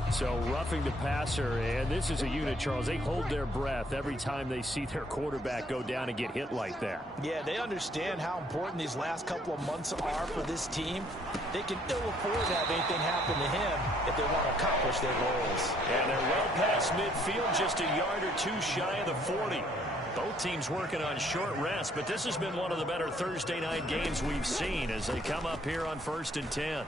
So roughing the passer, and this is a unit, Charles. They hold their breath every time they see their quarterback go down and get hit like that. Yeah, they understand how important these last couple of months are for this team. They can ill afford to have anything happen to him if they want to accomplish their goals. And they're well past midfield, just a yard or two shy of the 40. Both teams working on short rest, but this has been one of the better Thursday night games we've seen as they come up here on 1st and 10.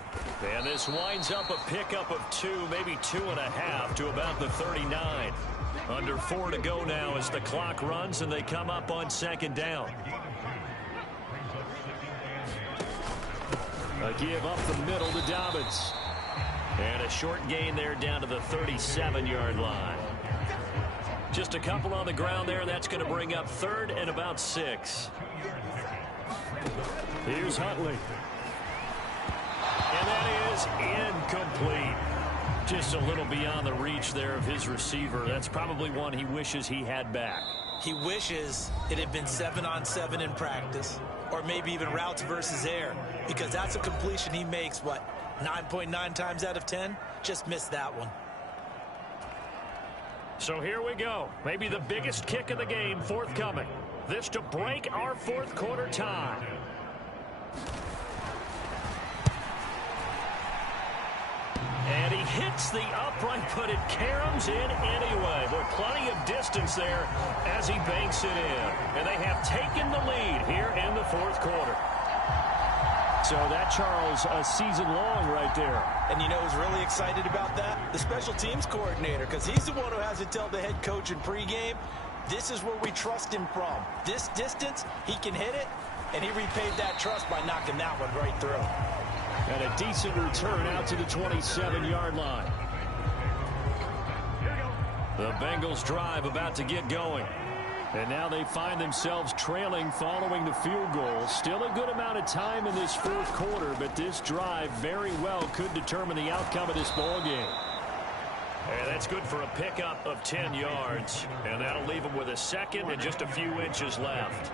And this winds up a pickup of 2, maybe 2.5 to about the 39. Under 4 to go now as the clock runs and they come up on 2nd down. A give up the middle to Dobbins. And a short gain there down to the 37-yard line. Just a couple on the ground there. That's going to bring up 3rd and about 6. Here's Huntley. And that is incomplete. Just a little beyond the reach there of his receiver. That's probably one he wishes he had back. He wishes it had been 7-on-7 in practice, or maybe even routes versus air, because that's a completion he makes, 9.9 times out of 10? Just missed that one. So here we go. Maybe the biggest kick of the game forthcoming. This to break our 4th quarter tie. And he hits the upright, but it caroms in anyway. But plenty of distance there as he banks it in. And they have taken the lead here in the 4th quarter. So that, Charles, a season long right there. And you know who's really excited about that? The special teams coordinator, because he's the one who has to tell the head coach in pregame, this is where we trust him from. This distance, he can hit it, and he repaid that trust by knocking that one right through. And a decent return out to the 27-yard line. The Bengals drive about to get going. And now they find themselves trailing following the field goal. Still a good amount of time in this 4th quarter, but this drive very well could determine the outcome of this ball game. And that's good for a pickup of 10 yards. And that'll leave them with a 2nd and just a few inches left.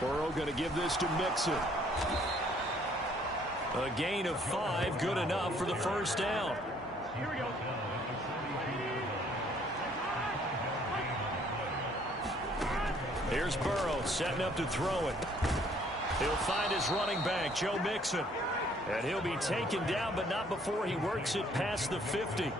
Burrow going to give this to Mixon. A gain of 5, good enough for the 1st down. Here we go. Here's Burrow setting up to throw it. He'll find his running back, Joe Mixon. And he'll be taken down, but not before he works it past the 50.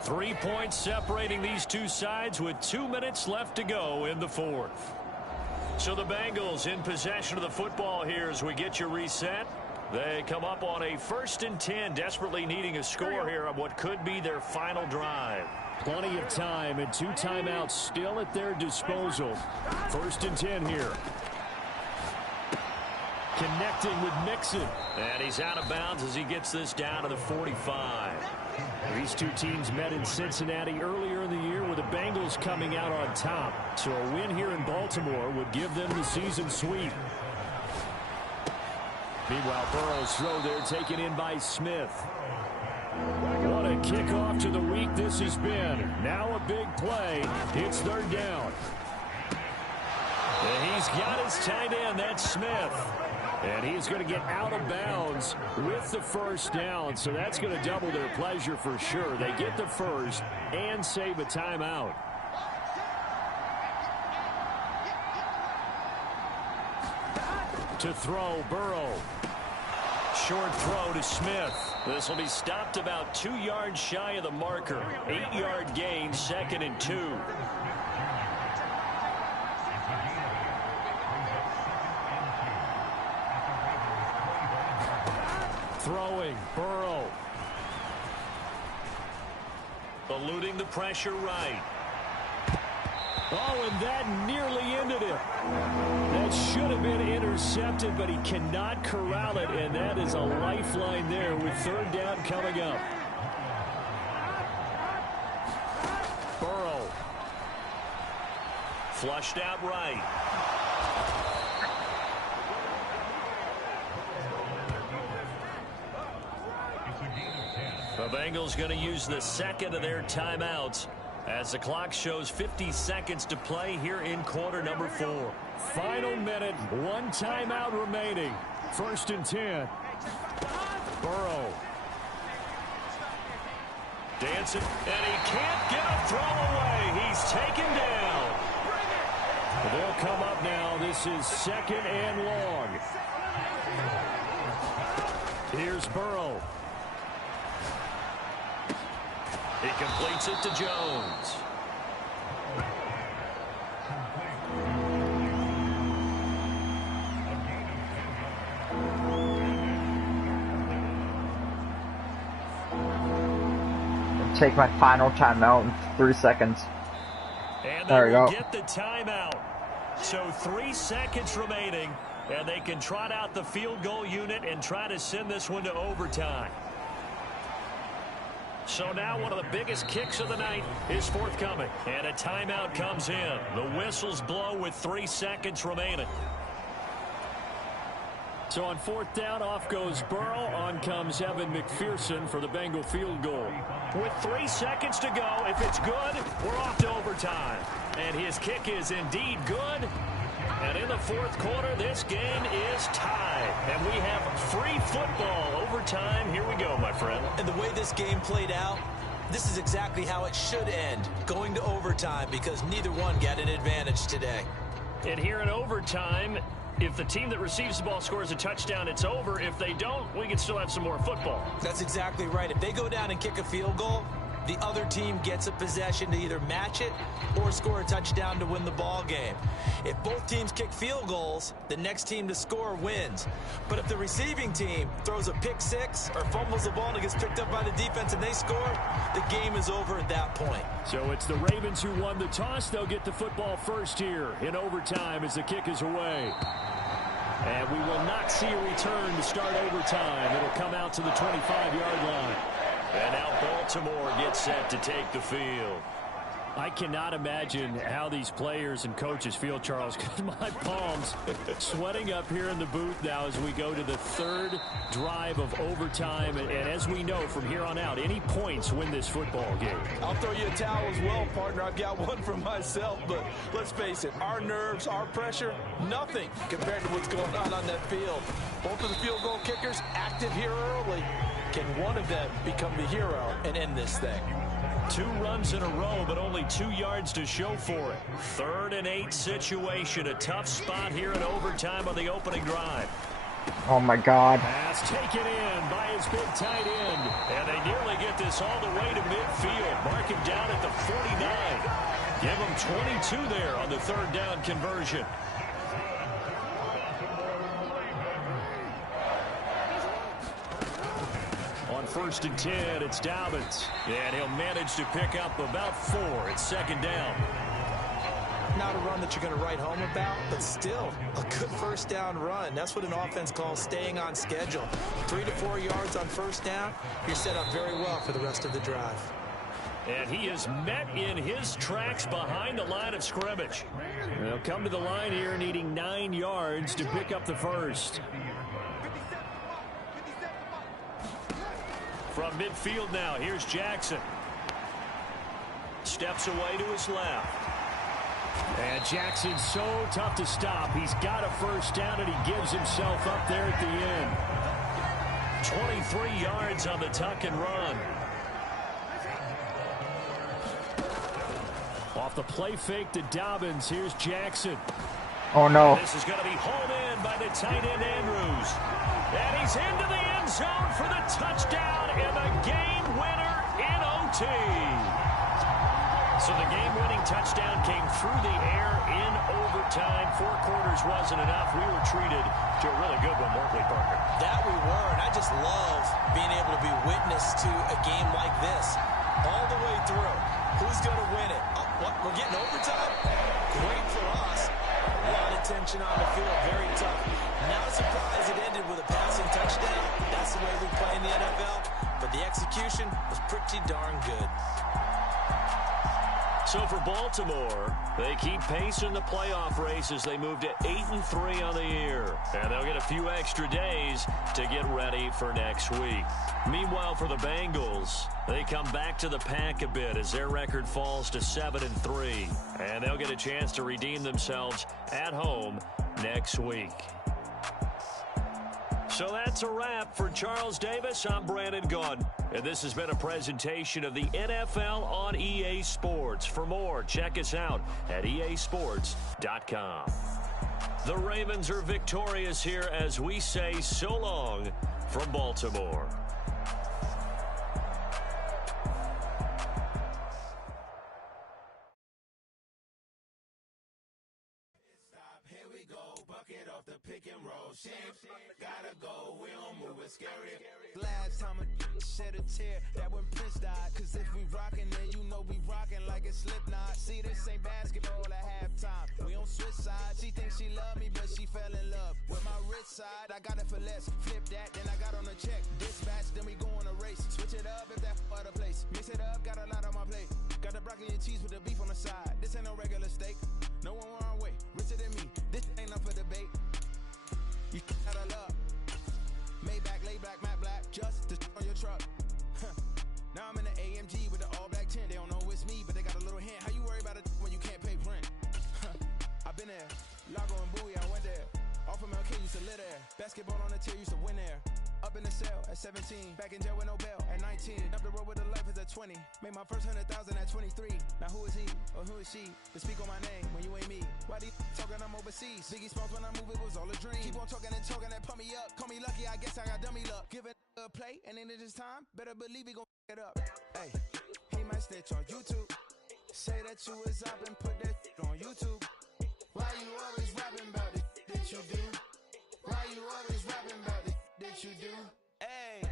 3 points separating these two sides with 2 minutes left to go in the 4th. So the Bengals in possession of the football here as we get you reset. They come up on a 1st and 10, desperately needing a score here on what could be their final drive. Plenty of time and 2 timeouts still at their disposal. 1st and 10 here. Connecting with Mixon. And he's out of bounds as he gets this down to the 45. These two teams met in Cincinnati earlier in the year with the Bengals coming out on top. So a win here in Baltimore would give them the season sweep. Meanwhile, Burrow's throw there taken in by Smith. What a kickoff to the week this has been. Now a big play. It's 3rd down. And he's got his tight end. That's Smith. And he's going to get out of bounds with the 1st down. So that's going to double their pleasure for sure. They get the 1st and save a timeout. To throw, Burrow. Short throw to Smith. This will be stopped about 2 yards shy of the marker. 8-yard gain, 2nd and 2. Throwing, Burrow. Eluding the pressure right. Oh, and that nearly ended it. That should have been intercepted, but he cannot corral it, and that is a lifeline there with 3rd down coming up. Burrow. Flushed out right. Bengals going to use the second of their timeouts as the clock shows 50 seconds to play here in quarter number 4. Final minute, 1 timeout remaining. 1st and 10. Burrow. Dancing, and he can't get a throw away. He's taken down. They'll come up now. This is 2nd and long. Here's Burrow. He completes it to Jones. Take my final timeout in 3 seconds. And there we go. Get the timeout. So 3 seconds remaining, and they can trot out the field goal unit and try to send this one to overtime. So now one of the biggest kicks of the night is forthcoming, and a timeout comes in. The whistles blow with 3 seconds remaining. So on 4th down, off goes Burrow. On comes Evan McPherson for the Bengal field goal. With 3 seconds to go, if it's good, we're off to overtime. And his kick is indeed good. And in the 4th quarter, this game is tied. And we have free football overtime. Here we go, my friend. And the way this game played out, this is exactly how it should end, going to overtime, because neither one got an advantage today. And here in overtime, if the team that receives the ball scores a touchdown, it's over. If they don't, we can still have some more football. That's exactly right. If they go down and kick a field goal, the other team gets a possession to either match it or score a touchdown to win the ball game. If both teams kick field goals, the next team to score wins. But if the receiving team throws a pick six or fumbles the ball and it gets picked up by the defense and they score, the game is over at that point. So it's the Ravens who won the toss. They'll get the football first here in overtime as the kick is away. And we will not see a return to start overtime. It'll come out to the 25-yard line. And now Baltimore gets set to take the field. I cannot imagine how these players and coaches feel, Charles, because my palms sweating up here in the booth now as we go to the 3rd drive of overtime. And as we know from here on out, any points win this football game. I'll throw you a towel as well, partner. I've got one for myself, but let's face it, our nerves, our pressure, nothing compared to what's going on that field. Both of the field goal kickers active here early. Can one of them become the hero and end this thing? 2 runs in a row, but only 2 yards to show for it. 3rd and 8 situation. A tough spot here in overtime on the opening drive. Oh, my God. Pass taken in by his big tight end. And they nearly get this all the way to midfield. Mark him down at the 49. Give him 22 there on the 3rd down conversion. On 1st and 10, it's Dobbins. And he'll manage to pick up about 4. It's 2nd down. Not a run that you're going to write home about, but still a good 1st down run. That's what an offense calls staying on schedule. 3 to 4 yards on 1st down. You're set up very well for the rest of the drive. And he is met in his tracks behind the line of scrimmage. They'll come to the line here needing 9 yards to pick up the 1st. From midfield now, here's Jackson. Steps away to his left. And Jackson's so tough to stop. He's got a 1st down, and he gives himself up there at the end. 23 yards on the tuck and run. Off the play fake to Dobbins, here's Jackson. Oh, no. This is going to be hauled in by the tight end Andrews. And he's into the end zone for the touchdown and the game winner in OT. So the game-winning touchdown came through the air in overtime. 4 quarters wasn't enough. We were treated to a really good one, weren't we, Parker? That we were, and I just love being able to be witness to a game like this all the way through. Who's going to win it? Oh, what? We're getting overtime? Great for us. A lot of tension on the field, very tough. Not surprised it ended with a passing touchdown. That's the way we play in the NFL. But the execution was pretty darn good. So for Baltimore, they keep pace in the playoff race as they move to 8-3 on the year. And they'll get a few extra days to get ready for next week. Meanwhile, for the Bengals, they come back to the pack a bit as their record falls to 7-3. And they'll get a chance to redeem themselves at home next week. So that's a wrap. For Charles Davis, I'm Brandon Gaudin. And this has been a presentation of the NFL on EA Sports. For more, check us out at easports.com. The Ravens are victorious here as we say so long from Baltimore. Gotta go, we don't move it scary. Last time I shed a tear, that when Prince died. Cause if we rockin', then you know we rockin' like a Slipknot. See, this ain't basketball at halftime. We on switch sides. She thinks she love me, but she fell in love with my rich side. I got it for less. Flip that, then I got on a check. Dispatch, then we go on a race. Switch it up if that other place. Mix it up, got a lot on my plate. Got the broccoli and cheese with the beef on the side. This ain't no regular steak. No one wrong way. Richer than me. This ain't up for debate. You gotta love. Maybach, lay back, matte black, just to on your truck. Now I'm in the AMG with the all black tint. They don't know it's me, but they got a little hint. How you worry about it when you can't pay rent? I've been there. Lago and Bowie, I went there. Off of MLK, used to live there. Basketball on the tier, used to win there. Up in the cell at 17. Back in jail with no bail at 19. Up the road with the life is at 20. Made my first 100,000 at 23. Now who is he or who is she to speak on my name when you ain't me? Why do you talking I'm overseas? Biggie Smalls when I move, it was all a dream. Keep on talking and talking and pump me up. Call me lucky, I guess I got dummy luck. Give it a play and then it's time. Better believe he gon' it up. Hey, he might snitch on YouTube. Say that you was up and put that on YouTube. Why you always rapping about it that you do? Why you always rapping about it that you do? Hey.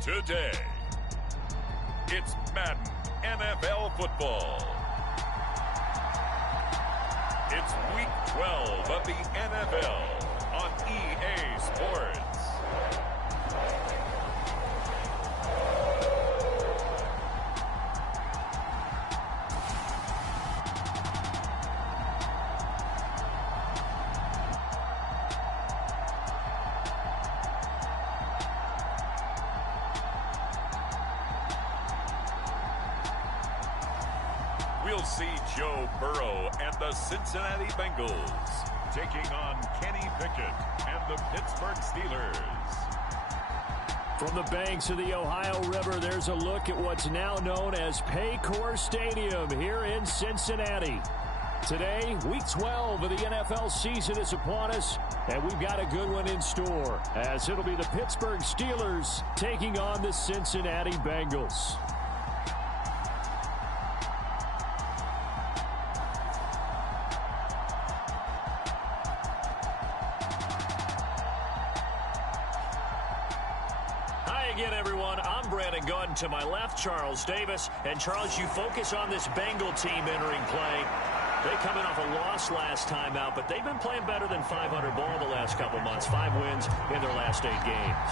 Today, it's Madden NFL football. It's week 12 of the NFL on EA Sports. We'll see Joe Burrow and the Cincinnati Bengals taking on Kenny Pickett and the Pittsburgh Steelers. From the banks of the Ohio River, there's a look at what's now known as Paycor Stadium here in Cincinnati. Today, week 12 of the NFL season is upon us, and we've got a good one in store, as it'll be the Pittsburgh Steelers taking on the Cincinnati Bengals. Again, everyone, I'm Brandon Gaudin. To my left, Charles Davis. And, Charles, you focus on this Bengal team entering play. They come in off a loss last time out, but they've been playing better than 500 ball the last couple months. 5 wins in their last 8 games.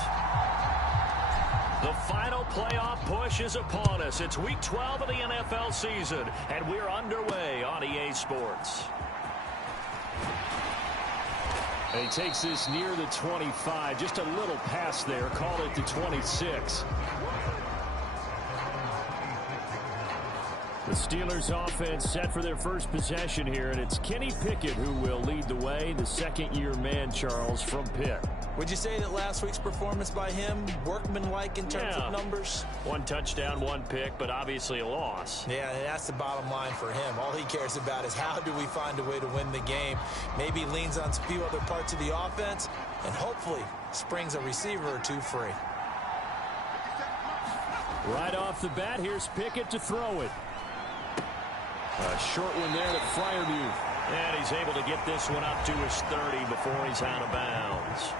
The final playoff push is upon us. It's week 12 of the NFL season, and we're underway on EA Sports. And he takes this near the 25. Just a little pass there. Call it the 26. The Steelers offense set for their first possession here, and it's Kenny Pickett who will lead the way, the second-year man, Charles, from Pitt. Would you say that last week's performance by him, workmanlike in terms of numbers? 1 touchdown, 1 pick, but obviously a loss. Yeah, and that's the bottom line for him. All he cares about is how do we find a way to win the game. Maybe leans on a few other parts of the offense, and hopefully springs a receiver or 2 free. Right off the bat, here's Pickett to throw it. A short one there to Freiermuth. And he's able to get this one up to his 30 before he's out of bounds.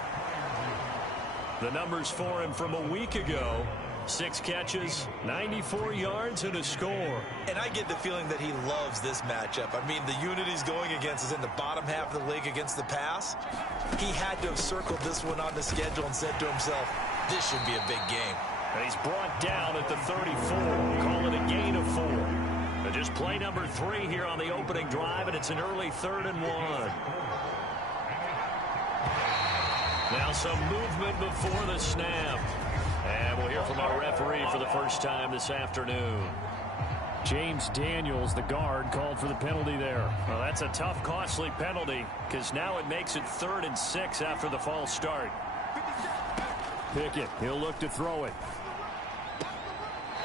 The numbers for him from a week ago: 6 catches, 94 yards, and a score. And I get the feeling that he loves this matchup. I mean, the unit he's going against is in the bottom half of the league against the pass. He had to have circled this one on the schedule and said to himself, this should be a big game. And he's brought down at the 34. Call it a gain of 4. And just play number 3 here on the opening drive, and it's an early 3rd and 1. Now some movement before the snap. And we'll hear from our referee for the first time this afternoon. James Daniels, the guard, called for the penalty there. Well, that's a tough, costly penalty because now it makes it 3rd and 6 after the false start. Pickett, he'll look to throw it.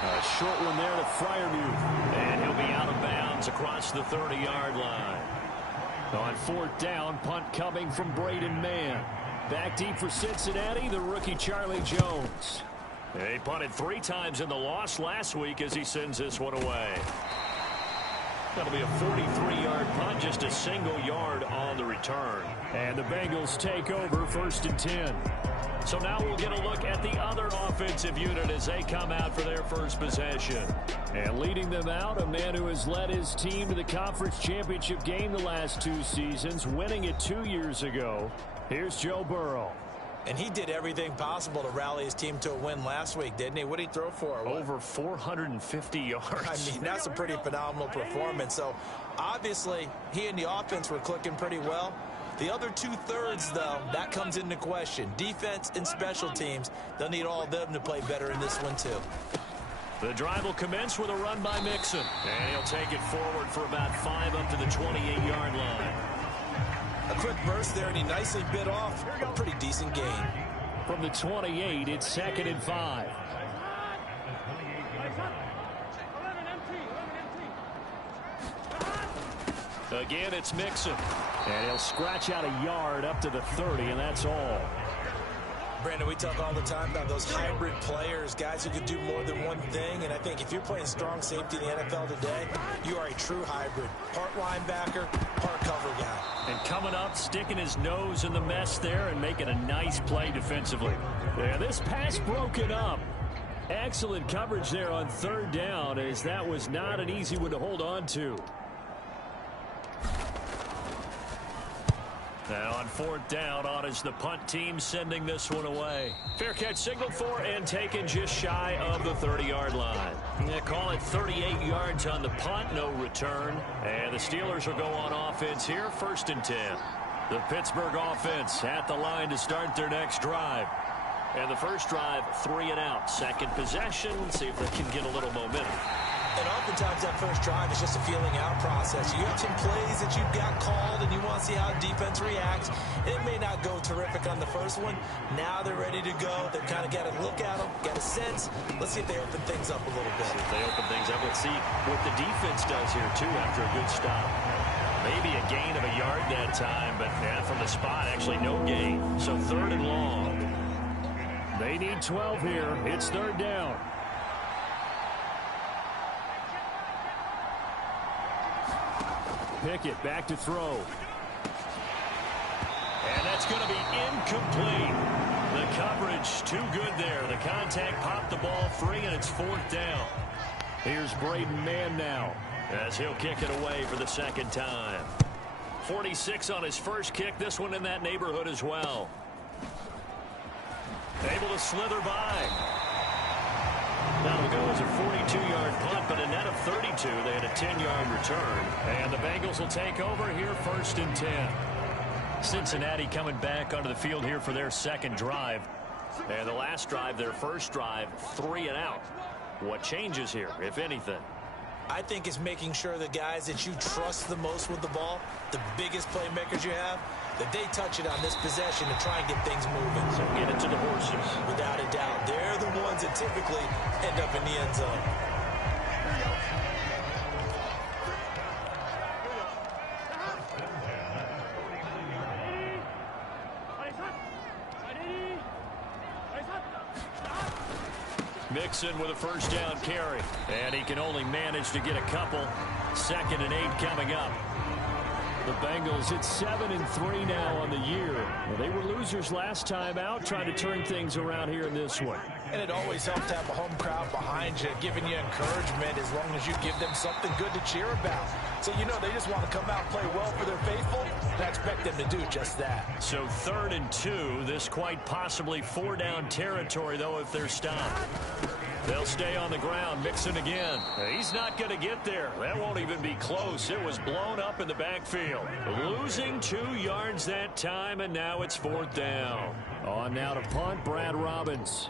A short one there to Freiermuth. And he'll be out of bounds across the 30-yard line. On 4th down, punt coming from Braden Mann. Back deep for Cincinnati, the rookie Charlie Jones. He punted 3 times in the loss last week as he sends this one away. That'll be a 43-yard punt, just a single yard on the return. And the Bengals take over 1st and 10. So now we'll get a look at the other offensive unit as they come out for their first possession. And leading them out, a man who has led his team to the conference championship game the last 2 seasons, winning it 2 years ago. Here's Joe Burrow. And he did everything possible to rally his team to a win last week, didn't he? What did he throw for? Over 450 yards. I mean, that's a pretty phenomenal performance. So, obviously, he and the offense were clicking pretty well. The other 2/3, though, that comes into question. Defense and special teams, they'll need all of them to play better in this one, too. The drive will commence with a run by Mixon. And he'll take it forward for about 5 up to the 28-yard line. A quick burst there, and he nicely bit off a pretty decent gain. From the 28, it's 2nd and 5. Again, it's Mixon. And he'll scratch out a yard up to the 30, and that's all. Brandon, we talk all the time about those hybrid players, guys who can do more than one thing. And I think if you're playing strong safety in the NFL today, you are a true hybrid. Part linebacker, part cover guy. And coming up, sticking his nose in the mess there and making a nice play defensively. Yeah, this pass broken up. Excellent coverage there on 3rd down, as that was not an easy one to hold on to. Now on 4th down, on is the punt team sending this one away. Fair catch signaled for and taken just shy of the 30-yard line. They call it 38 yards on the punt, no return. And the Steelers will go on offense here, 1st and 10. The Pittsburgh offense at the line to start their next drive. And the first drive, 3 and out. Second possession, see if they can get a little momentum. And oftentimes that first drive is just a feeling out process. You have some plays that you've got called and you want to see how defense reacts. It may not go terrific on the first one. Now they're ready to go. They've kind of got to look at them, got a sense. Let's see if they open things up a little bit. See if they open things up. Let's see what the defense does here, too, after a good stop. Maybe a gain of a yard that time, but from the spot, actually no gain. So 3rd and long. They need 12 here. It's 3rd down. Pickett back to throw. And that's going to be incomplete. The coverage too good there. The contact popped the ball free, and it's 4th down. Here's Braden Mann now, as he'll kick it away for the 2nd time. 46 on his first kick. This one in that neighborhood as well. Able to slither by. That'll go as a 42-yard punt, but a net of 32. They had a 10-yard return. And the Bengals will take over here, 1st and 10. Cincinnati coming back onto the field here for their 2nd drive. And the last drive, their first drive, 3 and out. What changes here, if anything? I think it's making sure the guys that you trust the most with the ball, the biggest playmakers you have, that they touch it on this possession to try and get things moving. So get it to the horses. Without a doubt. They're the ones that typically end up in the end zone. Mixon with a first down carry. And he can only manage to get a couple. 2nd and 8 coming up. The Bengals, it's 7-3 now on the year. Well, they were losers last time out, trying to turn things around here in this one. And it always helps to have a home crowd behind you, giving you encouragement as long as you give them something good to cheer about. So, you know, they just want to come out and play well for their faithful, and I expect them to do just that. So 3rd and 2, this quite possibly 4-down territory, though, if they're stopped. They'll stay on the ground. Mixon again. He's not going to get there. That won't even be close. It was blown up in the backfield. Losing 2 yards that time, and now it's 4th down. On now to punt, Brad Robbins.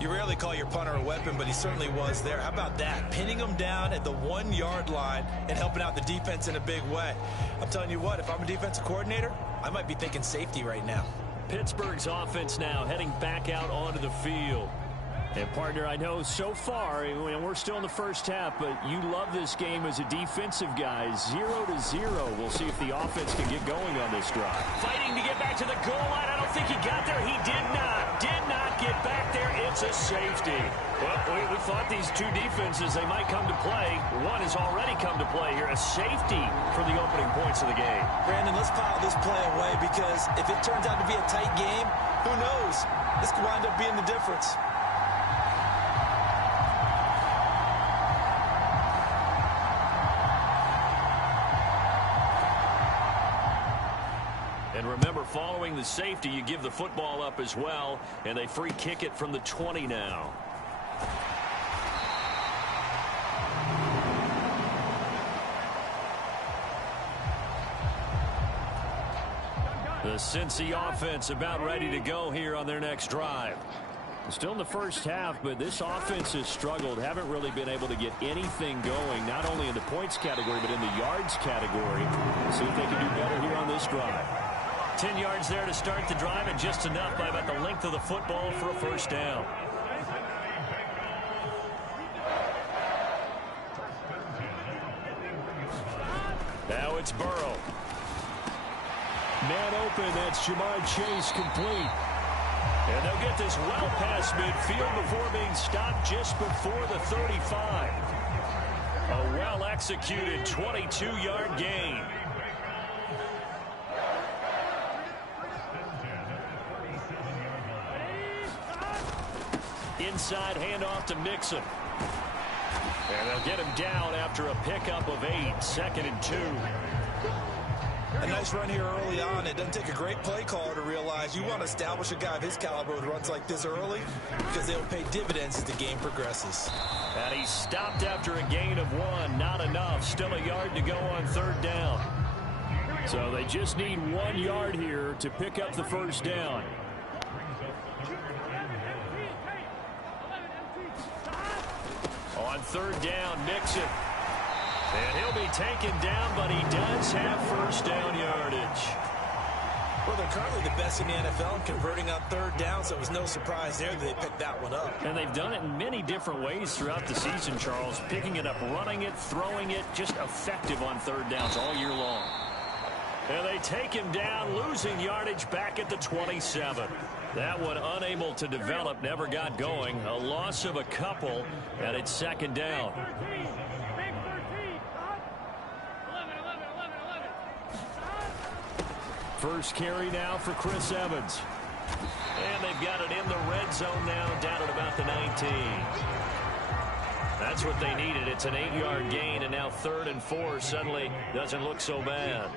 You rarely call your punter a weapon, but he certainly was there. How about that? Pinning him down at the 1-yard line and helping out the defense in a big way. I'm telling you what, if I'm a defensive coordinator, I might be thinking safety right now. Pittsburgh's offense now heading back out onto the field. And, partner, I know so far, and we're still in the first half, but you love this game as a defensive guy. 0-0. We'll see if the offense can get going on this drive. Fighting to get back to the goal line. I don't think he got there. He did not get back there. It's a safety. Well, we thought these two defenses, they might come to play. One has already come to play here. A safety for the opening points of the game. Brandon, let's file this play away because if it turns out to be a tight game, who knows? This could wind up being the difference. And remember, following the safety, you give the football up as well, and they free kick it from the 20 now. The Cincy offense about ready to go here on their next drive. Still in the first half, but this offense has struggled. Haven't really been able to get anything going, not only in the points category, but in the yards category. See if they can do better here on this drive. 10 yards there to start the drive, and just enough by about the length of the football for a first down. Now it's Burrow. Man open, that's Jamar Chase complete. And they'll get this well past midfield before being stopped just before the 35. A well-executed 22-yard gain. Inside handoff to Mixon. And they'll get him down after a pickup of 8. 2nd and 2. A nice run here early on. It doesn't take a great play caller to realize you want to establish a guy of his caliber with runs like this early because they'll pay dividends as the game progresses. And he stopped after a gain of 1. Not enough. Still a yard to go on 3rd down. So they just need 1 yard here to pick up the first down. On 3rd down, Mixon. And he'll be taken down, but he does have first down yardage. Well, they're currently the best in the NFL in converting on 3rd down, so it was no surprise there that they picked that one up. And they've done it in many different ways throughout the season, Charles. Picking it up, running it, throwing it, just effective on 3rd downs all year long. And they take him down, losing yardage back at the 27. That one unable to develop, never got going. A loss of a couple, and it's 2nd down. First carry now for Chris Evans. And they've got it in the red zone now, down at about the 19. That's what they needed. It's an 8-yard gain, and now 3rd and 4 suddenly doesn't look so bad.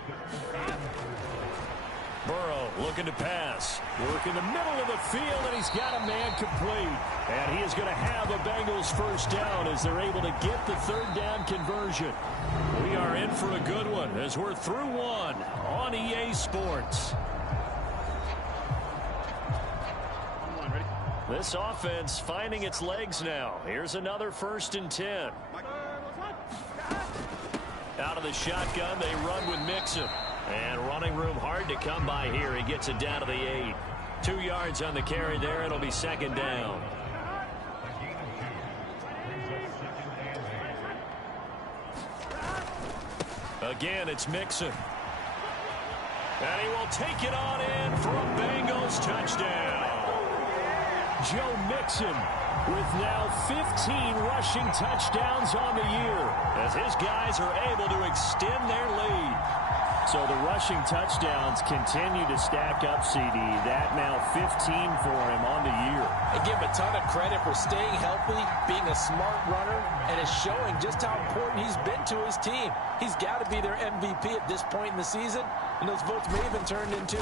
Burrow looking to pass. Work in the middle of the field, and he's got a man complete. And he is going to have a Bengals first down as they're able to get the 3rd down conversion. We are in for a good one as we're through 1 on EA Sports. This offense finding its legs now. Here's another 1st and 10. Out of the shotgun, they run with Mixon. And running room hard to come by here. He gets it down to the 8. 2 yards on the carry there. It'll be 2nd down. Again, it's Mixon. And he will take it on in for a Bengals touchdown. Joe Mixon with now 15 rushing touchdowns on the year, as his guys are able to extend their lead. So the rushing touchdowns continue to stack up, CD. That now 15 for him on the year. I give him a ton of credit for staying healthy, being a smart runner, and is showing just how important he's been to his team. He's got to be their MVP at this point in the season, and those votes may even turn into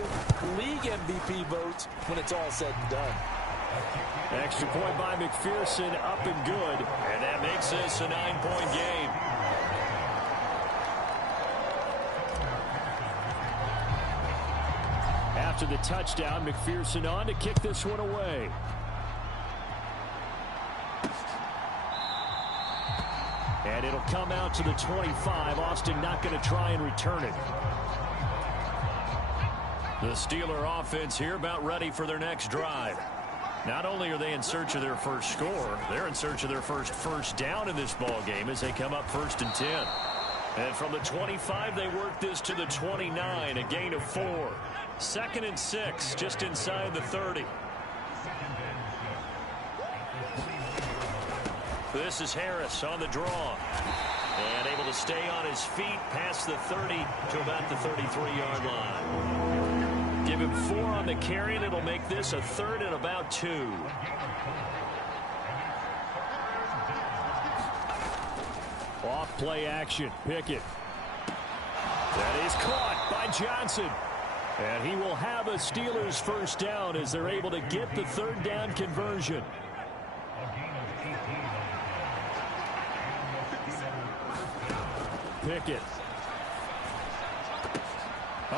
league MVP votes when it's all said and done. Extra point by McPherson, up and good, and that makes this a 9-point game. After the touchdown, McPherson on to kick this one away. And it'll come out to the 25. Austin not going to try and return it. The Steeler offense here about ready for their next drive. Not only are they in search of their first score, they're in search of their first down in this ball game as they come up 1st and 10. And from the 25, they work this to the 29, a gain of 4. 2nd and 6, just inside the 30. This is Harris on the draw. And able to stay on his feet past the 30 to about the 33-yard line. Give him 4 on the carry, and it'll make this a 3rd and about 2. Off play action. Pickett. That is caught by Johnson. And he will have a Steelers first down as they're able to get the 3rd down conversion. Pickett.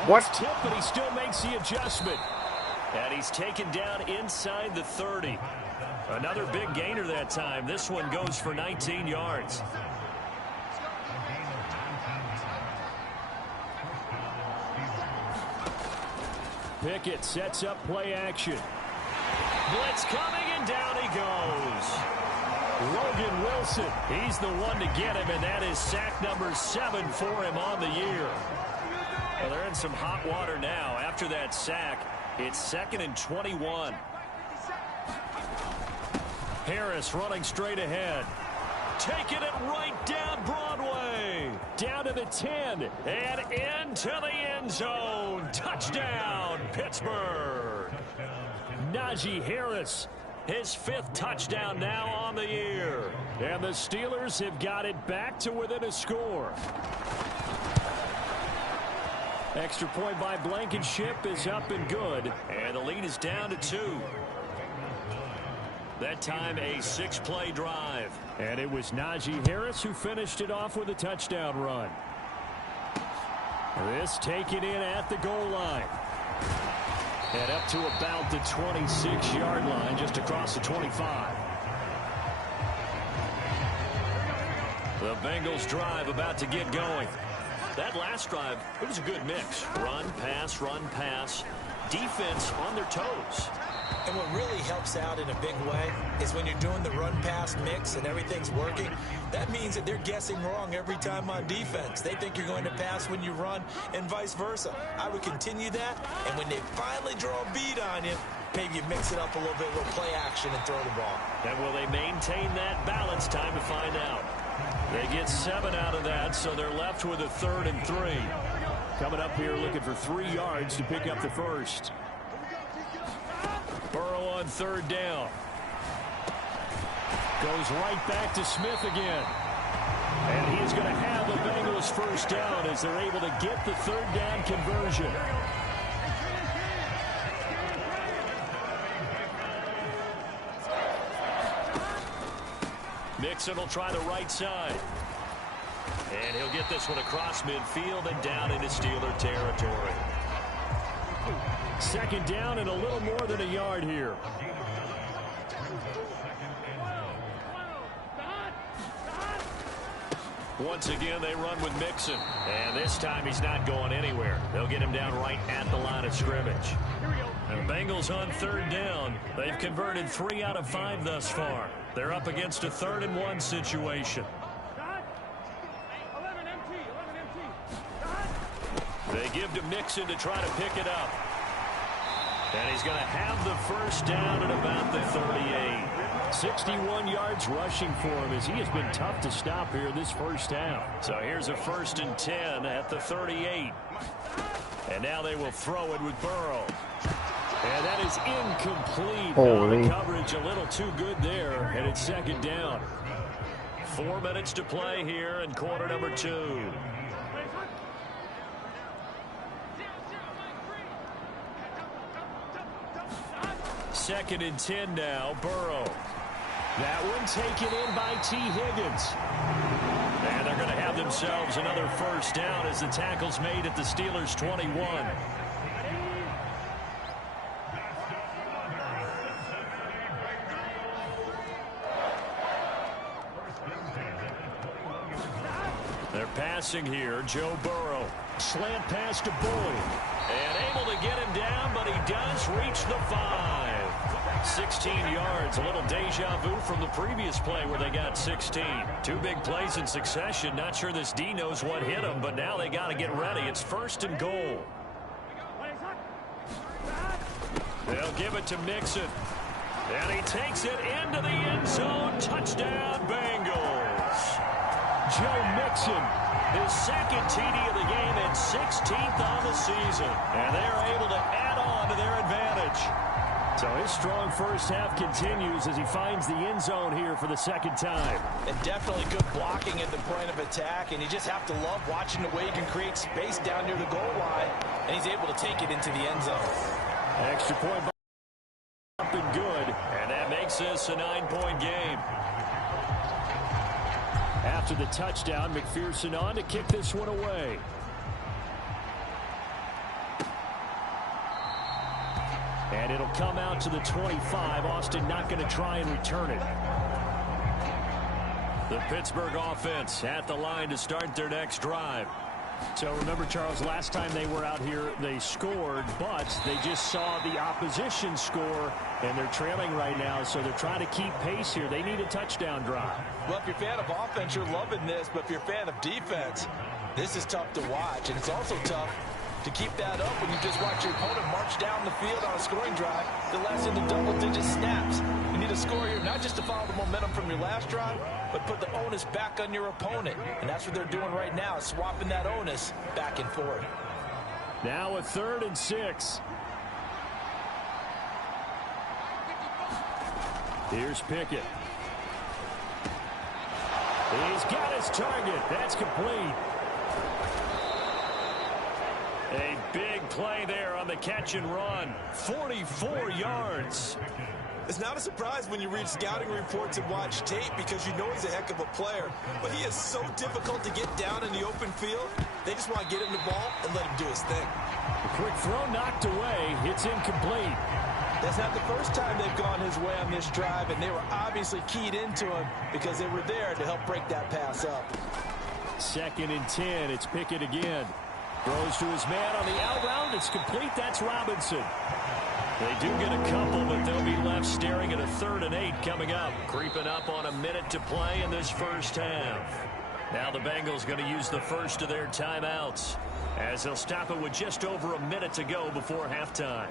What? Tip, but he still makes the adjustment. And he's taken down inside the 30. Another big gainer that time. This one goes for 19 yards. Pickett sets up play action. Blitz coming, and down he goes. Logan Wilson, he's the one to get him, and that is sack number 7 for him on the year. Well, they're in some hot water now. After that sack, it's 2nd and 21. Harris running straight ahead. Taking it right down Broadway. Down to the 10 and into the end zone. Touchdown, Pittsburgh. Najee Harris, his 5th touchdown now on the year. And the Steelers have got it back to within a score. Extra point by Blankenship is up and good. And the lead is down to 2. That time a 6-play drive. And it was Najee Harris who finished it off with a touchdown run. This taken in at the goal line. And up to about the 26-yard line, just across the 25. The Bengals drive about to get going. That last drive, it was a good mix. Run, pass, defense on their toes. And what really helps out in a big way is when you're doing the run-pass mix and everything's working, that means that they're guessing wrong every time on defense. They think you're going to pass when you run and vice versa. I would continue that, and when they finally draw a bead on you, maybe you mix it up a little bit, a little play action, and throw the ball. And will they maintain that balance? Time to find out. They get 7 out of that, so they're left with a 3rd and 3. Coming up here looking for 3 yards to pick up the first. Burrow on 3rd down. Goes right back to Smith again. And he's going to have the Bengals first down as they're able to get the 3rd down conversion. Mixon will try the right side. And he'll get this one across midfield and down into Steeler territory. 2nd down and a little more than a yard here. Once again, they run with Mixon. And this time he's not going anywhere. They'll get him down right at the line of scrimmage. And Bengals on 3rd down. They've converted 3 out of 5 thus far. They're up against a 3rd and 1 situation. They give to Mixon to try to pick it up. And he's going to have the first down at about the 38. 61 yards rushing for him as he has been tough to stop here this first half. So here's a 1st and 10 at the 38. And now they will throw it with Burrow. And that is incomplete. Holy. Coverage a little too good there, and it's 2nd down. 4 minutes to play here in quarter number 2. Second and 10 now, Burrow. That one taken in by T. Higgins. And they're going to have themselves another 1st down as the tackle's made at the Steelers' 21. They're passing here, Joe Burrow. Slant pass to Boyd. And able to get him down, but he does reach the 5. 16 yards, a little deja vu from the previous play where they got 16. 2 big plays in succession. Not sure this D knows what hit him, but now they got to get ready. It's 1st and goal. They'll give it to Mixon. And he takes it into the end zone. Touchdown, Bengals. Joe Mixon, his 2nd TD of the game and 16th on the season. And they're able to add on to their advantage. So his strong first half continues as he finds the end zone here for the 2nd time. And definitely good blocking at the point of attack, and you just have to love watching the way he can create space down near the goal line, and he's able to take it into the end zone. Extra point up and good, and that makes this a 9-point game. After the touchdown, McPherson on to kick this one away. And it'll come out to the 25. Austin not going to try and return it. The Pittsburgh offense at the line to start their next drive. So remember, Charles, last time they were out here, they scored, but they just saw the opposition score, and they're trailing right now, so they're trying to keep pace here. They need a touchdown drive. Well, if you're a fan of offense, you're loving this, but if you're a fan of defense, this is tough to watch, and it's also tough to keep that up when you just watch your opponent march down the field on a scoring drive that lasts into double-digit snaps. You need a score here, not just to follow the momentum from your last drive, but put the onus back on your opponent. And that's what they're doing right now, swapping that onus back and forth. Now a 3rd and 6. Here's Pickett. He's got his target. That's complete. A big play there on the catch and run. 44 yards. It's not a surprise when you read scouting reports and watch tape because you know he's a heck of a player. But he is so difficult to get down in the open field. They just want to get him the ball and let him do his thing. A quick throw knocked away. It's incomplete. That's not the first time they've gone his way on this drive, and they were obviously keyed into him because they were there to help break that pass up. 2nd and 10. It's Pickett again. Throws to his man on the out route. It's complete. That's Robinson. They do get a couple, but they'll be left staring at a 3rd and 8 coming up. Creeping up on a minute to play in this first half. Now the Bengals going to use the first of their timeouts as they'll stop it with just over a minute to go before halftime.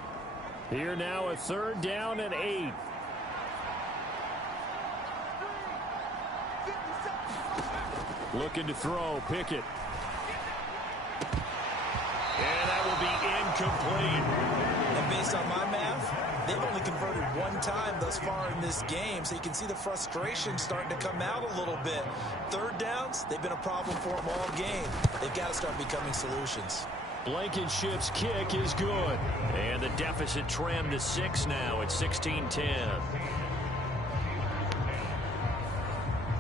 Here now a 3rd down and 8. Looking to throw, Pickett. And that will be incomplete. And based on my math, they've only converted one time thus far in this game, so you can see the frustration starting to come out a little bit. 3rd downs, they've been a problem for them all game. They've got to start becoming solutions. Blankenship's kick is good. And the deficit trimmed to 6 now at 16-10.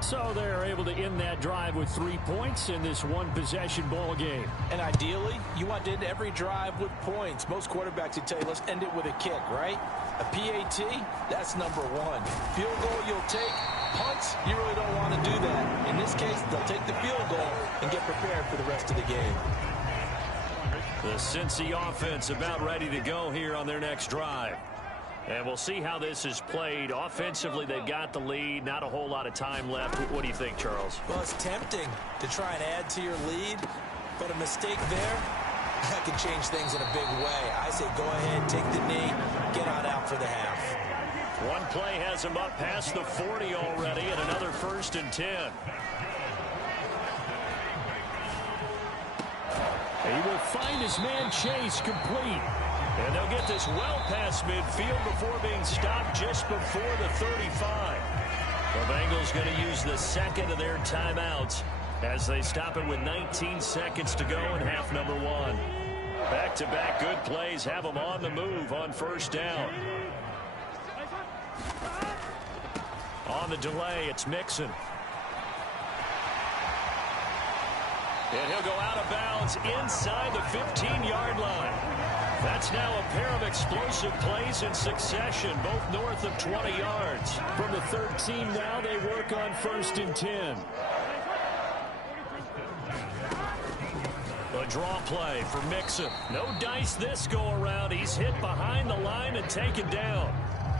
So they're able to end that drive with 3 points in this one-possession ball game. And ideally, you want to end every drive with points. Most quarterbacks would tell you, let's end it with a kick, right? A PAT, that's number 1. Field goal you'll take. Punts, you really don't want to do that. In this case, they'll take the field goal and get prepared for the rest of the game. The Cincy offense about ready to go here on their next drive. And we'll see how this is played. Offensively, they've got the lead. Not a whole lot of time left. What do you think, Charles? Well, it's tempting to try and add to your lead, but a mistake there, that can change things in a big way. I say go ahead, take the knee, get on out for the half. One play has him up past the 40 already, and another 1st and 10. He will find his man Chase complete. And they'll get this well past midfield before being stopped just before the 35. The Bengals going to use the second of their timeouts as they stop it with 19 seconds to go in half number 1. Back-to-back good plays have them on the move on 1st down. On the delay, it's Mixon. And he'll go out of bounds inside the 15-yard line. That's now a pair of explosive plays in succession, both north of 20 yards. From the 13 now, they work on 1st and 10. A draw play for Mixon. No dice this go-around. He's hit behind the line and taken down.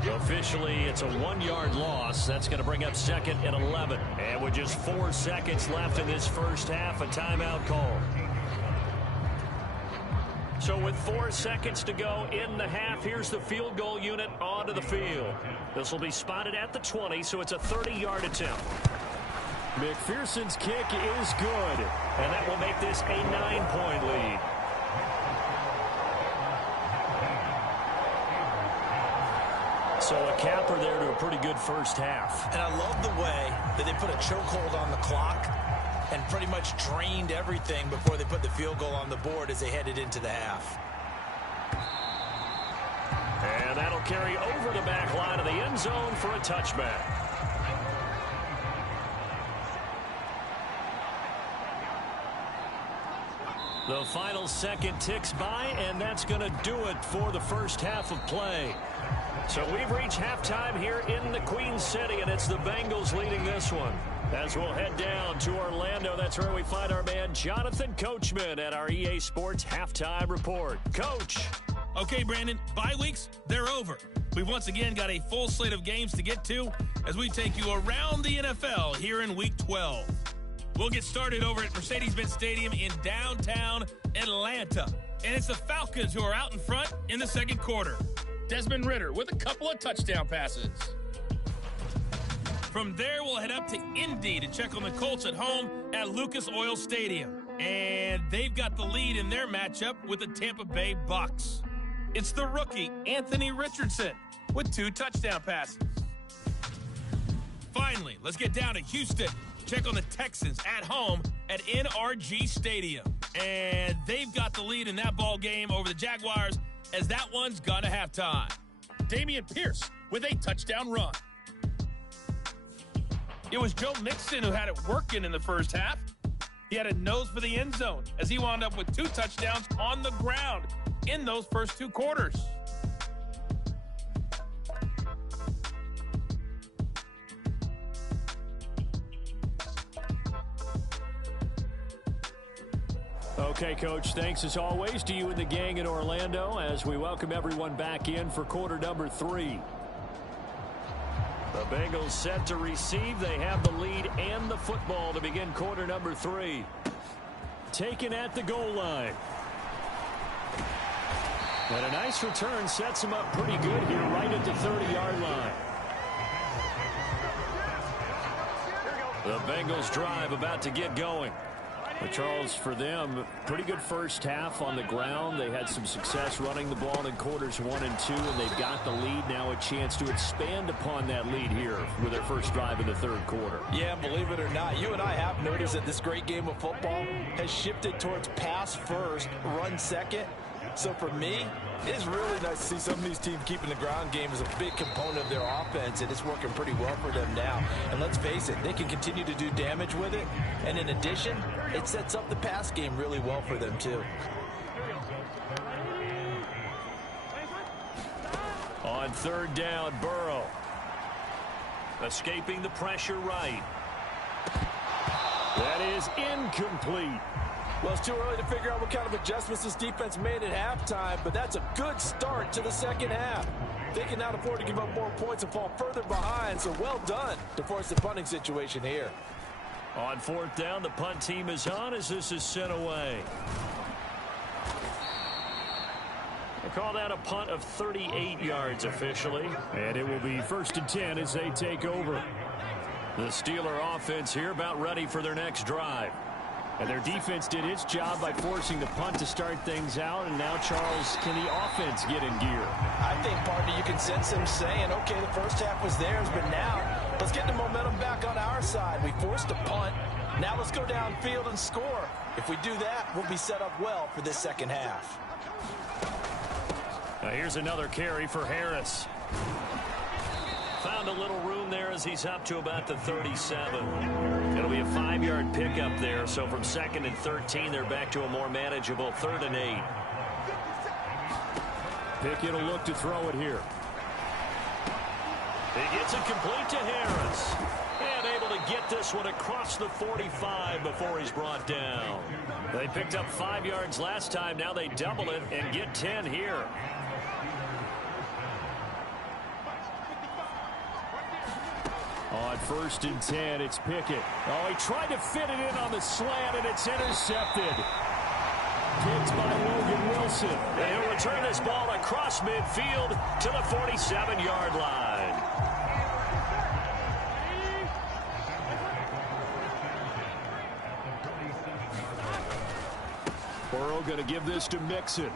Officially, it's a 1-yard loss. That's going to bring up 2nd and 11. And with just 4 seconds left in this first half, a timeout call. So with 4 seconds to go in the half, here's the field goal unit onto the field. This will be spotted at the 20, so it's a 30-yard attempt. McPherson's kick is good. And that will make this a 9-point lead. So a capper there to a pretty good first half. And I love the way that they put a chokehold on the clock and pretty much drained everything before they put the field goal on the board as they headed into the half. And that'll carry over the back line of the end zone for a touchback. The final second ticks by, and that's going to do it for the first half of play. So we've reached halftime here in the Queen City, and it's the Bengals leading this one. As we'll head down to Orlando, that's where we find our man Jonathan Coachman at our EA Sports Halftime Report. Coach. Okay, Brandon, bye weeks, they're over. We've once again got a full slate of games to get to as we take you around the NFL here in Week 12. We'll get started over at Mercedes-Benz Stadium in downtown Atlanta. And it's the Falcons who are out in front in the second quarter. Desmond Ridder with a couple of touchdown passes. From there, we'll head up to Indy to check on the Colts at home at Lucas Oil Stadium. And they've got the lead in their matchup with the Tampa Bay Bucks. It's the rookie, Anthony Richardson, with 2 touchdown passes. Finally, let's get down to Houston. Check on the Texans at home at NRG Stadium. And they've got the lead in that ball game over the Jaguars as that one's gone to halftime. Dameon Pierce with a touchdown run. It was Joe Mixon who had it working in the first half. He had a nose for the end zone as he wound up with 2 touchdowns on the ground in those first 2 quarters. Okay, Coach, thanks as always to you and the gang in Orlando as we welcome everyone back in for quarter number 3. The Bengals set to receive. They have the lead and the football to begin quarter number 3. Taken at the goal line. And a nice return sets him up pretty good here right at the 30-yard line. The Bengals drive about to get going. But Charles, for them, pretty good first half on the ground. They had some success running the ball in quarters 1 and 2, and they've got the lead now, a chance to expand upon that lead here with their first drive in the third quarter. Yeah, believe it or not, you and I have noticed that this great game of football has shifted towards pass first, run second. So for me, it's really nice to see some of these teams keeping the ground game as a big component of their offense, and it's working pretty well for them now. And let's face it, they can continue to do damage with it. And in addition, it sets up the pass game really well for them, too. On third down, Burrow. Escaping the pressure right. That is incomplete. Well, it's too early to figure out what kind of adjustments this defense made at halftime, but that's a good start to the second half. They can now afford to give up more points and fall further behind, so well done to force the punting situation here. On fourth down, the punt team is on as this is sent away. Call that a punt of 38 yards officially. And it will be 1st and 10 as they take over. The Steeler offense here about ready for their next drive. And their defense did its job by forcing the punt to start things out. And now, Charles, can the offense get in gear? I think, partner, you can sense them saying, okay, the first half was theirs, but now let's get the momentum back on our side. We forced a punt. Now let's go downfield and score. If we do that, we'll be set up well for this second half. Now here's another carry for Harris. Found a little room there as he's up to about the 37. It'll be a 5-yard pickup there. So from 2nd and 13, they're back to a more manageable 3rd and 8. Pickett will look to throw it here. He gets it complete to Harris. And able to get this one across the 45 before he's brought down. They picked up 5 yards last time. Now they double it and get 10 here. On 1st and 10, it's Pickett. Oh, he tried to fit it in on the slant, and it's intercepted. Picked by Logan Wilson. And he'll return this ball across midfield to the 47-yard line. Burrow going to give this to Mixon.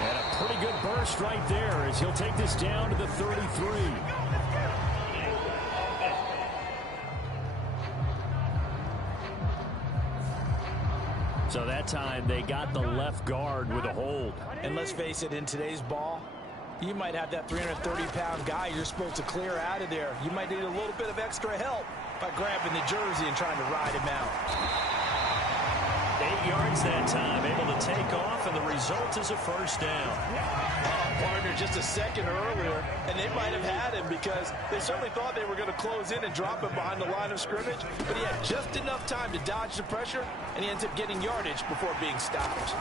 And a pretty good burst right there as he'll take this down to the 33. So that time they got the left guard with a hold. And let's face it, in today's ball, you might have that 330-pound guy you're supposed to clear out of there. You might need a little bit of extra help by grabbing the jersey and trying to ride him out. 8 yards that time, able to take off, and the result is a first down. Partner, just a second earlier, and they might have had him because they certainly thought they were going to close in and drop him behind the line of scrimmage, but he had just enough time to dodge the pressure, and he ends up getting yardage before being stopped.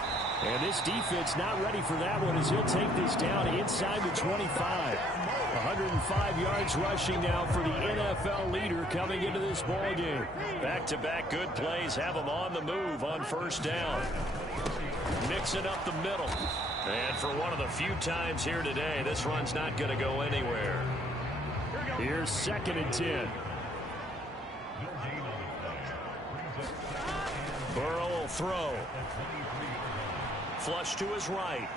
And this defense not ready for that one as he'll take this down inside the 25. 105 yards rushing now for the NFL leader coming into this ball game. Back-to-back good plays have him on the move on first down. Mixing up the middle. And for one of the few times here today, this run's not going to go anywhere. Here's 2nd and 10. Burrow will throw. Flush to his right.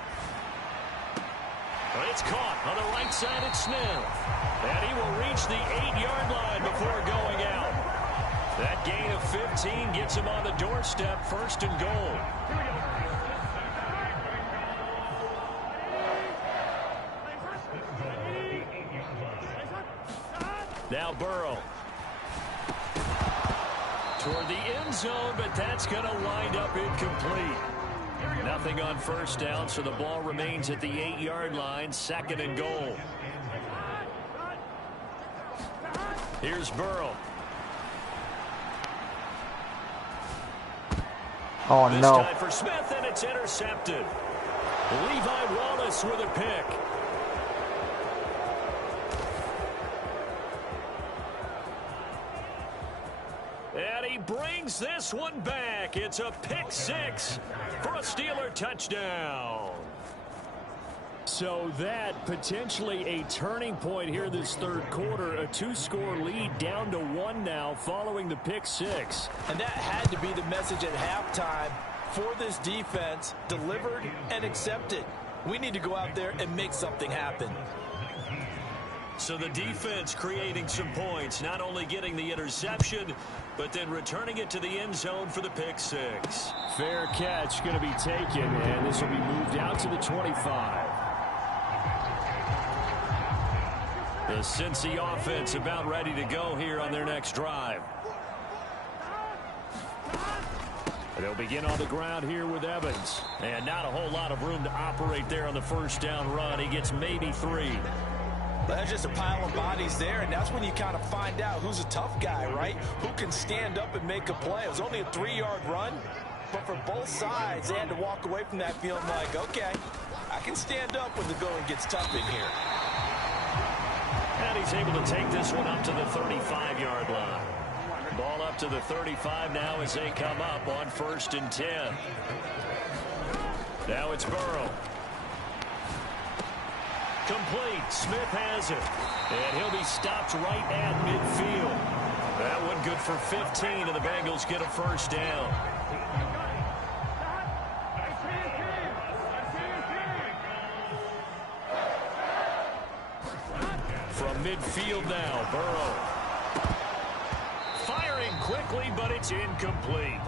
It's caught on the right side at Smith. And he will reach the 8-yard line before going out. That gain of 15 gets him on the doorstep, 1st and goal. Now Burrow. Toward the end zone, but that's going to wind up incomplete. Nothing on first down, so the ball remains at the 8-yard line, 2nd and goal. Here's Burrow. Oh, this no. time for Smith, and it's intercepted. Levi Wallace with a pick. And he brings this one back. It's a pick 6 for a Steeler touchdown. So that potentially a turning point here this 3rd quarter. A 2-score lead down to 1 now following the pick 6. And that had to be the message at halftime for this defense. Delivered and accepted. We need to go out there and make something happen. So the defense creating some points, not only getting the interception, but then returning it to the end zone for the pick 6. Fair catch going to be taken, and this will be moved out to the 25. The Cincy offense about ready to go here on their next drive. They'll begin on the ground here with Evans. And not a whole lot of room to operate there on the first down run. He gets maybe 3. That's just a pile of bodies there, and that's when you kind of find out who's a tough guy, right? Who can stand up and make a play. It was only a 3-yard run, but for both sides, they had to walk away from that feeling like, okay, I can stand up when the going gets tough in here. And he's able to take this one up to the 35-yard line. Ball up to the 35 now as they come up on 1st and 10. Now it's Burrow. Complete. Smith has it. And he'll be stopped right at midfield. That one good for 15, and the Bengals get a first down. From midfield now, Burrow. Firing quickly, but it's incomplete.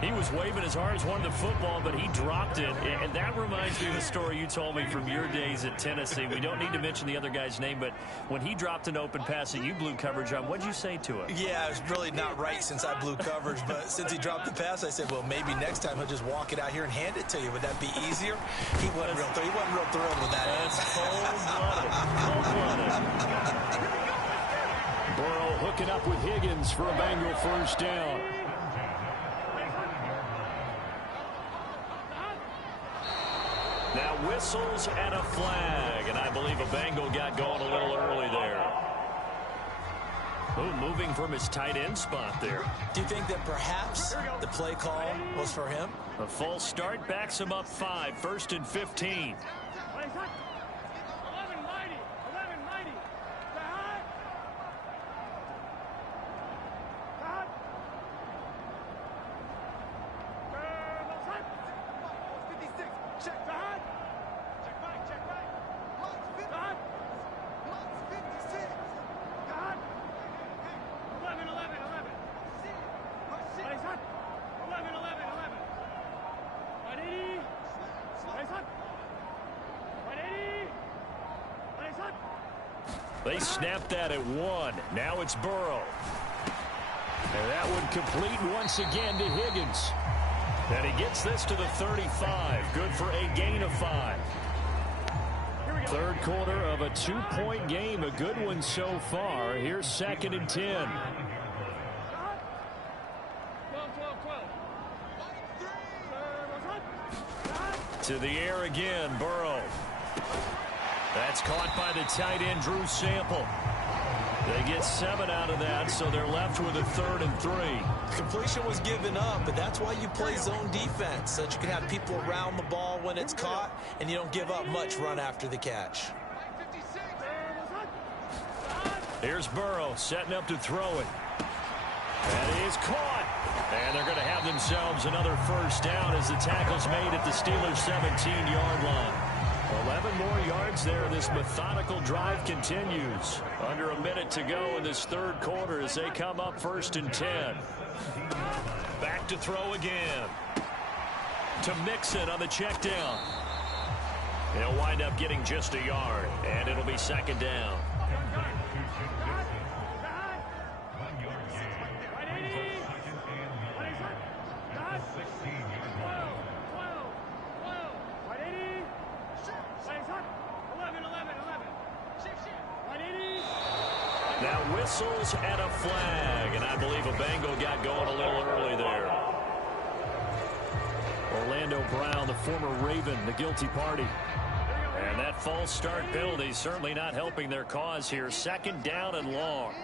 He was waving as hard as wanted the football, but he dropped it. And that reminds me of the story you told me from your days at Tennessee. We don't need to mention the other guy's name, but when he dropped an open pass that you blew coverage on, what'd you say to him? Yeah, it was really not right since I blew coverage, but since he dropped the pass, I said, well, maybe next time he'll just walk it out here and hand it to you. Would that be easier? He wasn't real thrilled with that answer. Cold-blooded. Burrow hooking up with Higgins for a Bengal first down. Now whistles and a flag, and I believe a Bengal got going a little early there. Oh, moving from his tight end spot there. Do you think that perhaps the play call was for him? A false start backs him up 5, 1st and 15. They snapped that at 1. Now it's Burrow. And that would complete once again to Higgins. And he gets this to the 35. Good for a gain of 5. Third quarter of a 2-point game. A good one so far. Here's 2nd and 10. To the air again, Burrow. That's caught by the tight end, Drew Sample. They get 7 out of that, so they're left with a 3rd and 3. Completion was given up, but that's why you play zone defense, so that you can have people around the ball when it's caught, and you don't give up much run after the catch. Here's Burrow setting up to throw it. That is caught. And they're going to have themselves another first down as the tackle's made at the Steelers' 17-yard line. 11 more yards there. This methodical drive continues. Under a minute to go in this third quarter as they come up 1st and 10. Back to throw again. To Mixon on the check down. He'll wind up getting just a yard, and it'll be 2nd down. Now whistles and a flag, and I believe a Bengal got going a little early there. Orlando Brown, the former Raven, the guilty party. And that false start penalty certainly not helping their cause here. 2nd down and long.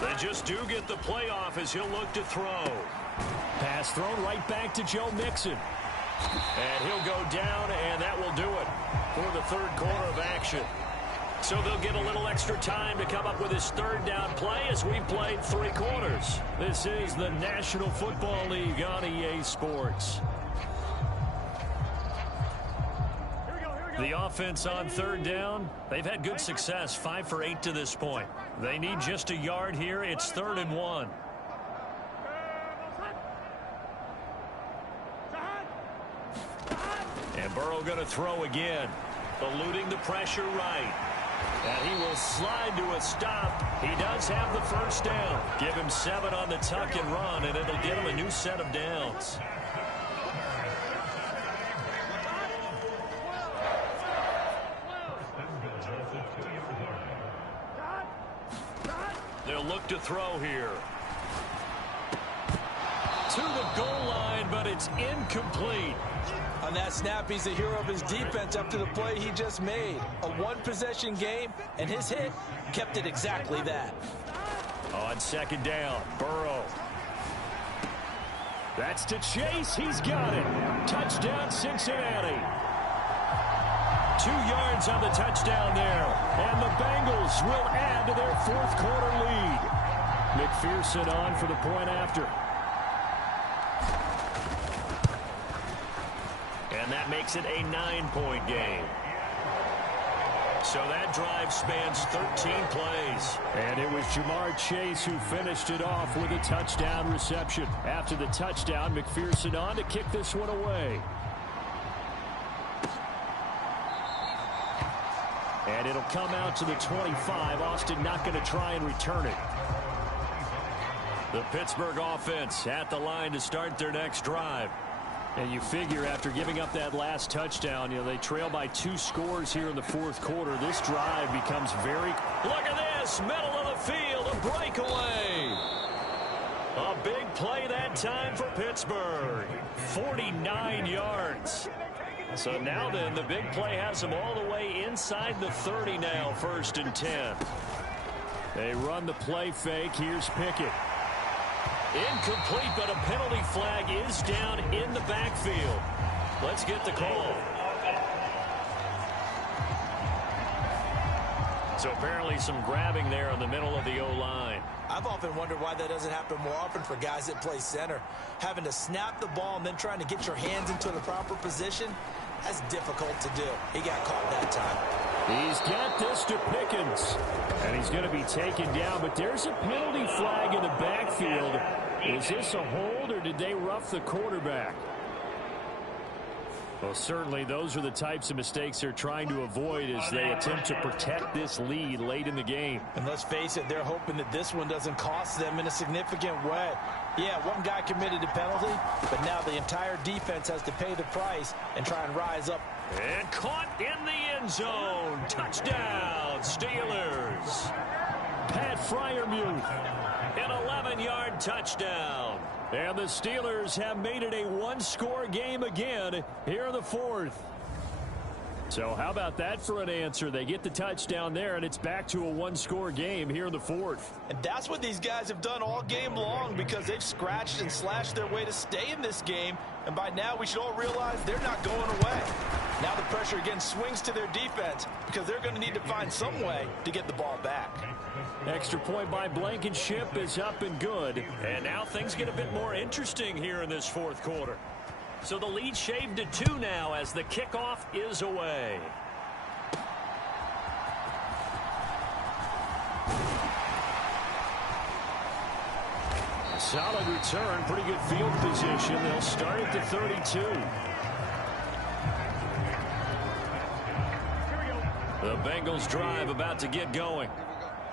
They just do get the playoff as he'll look to throw. Pass thrown right back to Joe Mixon. And he'll go down, and that will do it for the third quarter of action. So they'll get a little extra time to come up with his 3rd down play as we've played 3 quarters. This is the National Football League on EA Sports. The offense on 3rd down, they've had good success, 5 for 8 to this point. They need just a yard here. It's 3rd and 1. And Burrow going to throw again, eluding the pressure right. And he will slide to a stop. He does have the first down. Give him 7 on the tuck and run, and it'll get him a new set of downs. They'll look to throw here. To the goal line, but it's incomplete. On that snap, he's the hero of his defense after the play he just made. A one-possession game, and his hit kept it exactly that. On second down, Burrow. That's to Chase. He's got it. Touchdown, Cincinnati. 2 yards on the touchdown there. And the Bengals will add to their fourth quarter lead. McPherson on for the point after. And that makes it a 9-point game. So that drive spans 13 plays. And it was Jamar Chase who finished it off with a touchdown reception. After the touchdown, McPherson on to kick this one away. And it'll come out to the 25. Austin not going to try and return it. The Pittsburgh offense at the line to start their next drive. And you figure after giving up that last touchdown, they trail by 2 scores here in the fourth quarter. This drive becomes very... Look at this! Middle of the field, a breakaway! A big play that time for Pittsburgh. 49 yards. So now then, the big play has them all the way inside the 30 now, 1st and 10. They run the play fake. Here's Pickett. Incomplete, but a penalty flag is down in the backfield. Let's get the call. So apparently some grabbing there in the middle of the O-line. I've often wondered why that doesn't happen more often for guys that play center. Having to snap the ball and then trying to get your hands into the proper position, that's difficult to do. He got caught that time. He's got this to Pickens. And he's going to be taken down, but there's a penalty flag in the backfield. Is this a hold, or did they rough the quarterback? Well, certainly those are the types of mistakes they're trying to avoid as they attempt to protect this lead late in the game. And let's face it, they're hoping that this one doesn't cost them in a significant way. Yeah, one guy committed a penalty, but now the entire defense has to pay the price and try and rise up. And caught in the end zone. Touchdown, Steelers. Pat Freiermuth. An 11-yard touchdown. And the Steelers have made it a one-score game again here in the fourth. So how about that for an answer? They get the touchdown there, and it's back to a one-score game here in the fourth. And that's what these guys have done all game long because they've scratched and slashed their way to stay in this game. And by now, we should all realize they're not going away. Now the pressure again swings to their defense because they're going to need to find some way to get the ball back. Extra point by Blankenship is up and good. And now things get a bit more interesting here in this fourth quarter. So the lead shaved to 2 now as the kickoff is away. Solid return, pretty good field position. They'll start at the 32. The Bengals drive about to get going.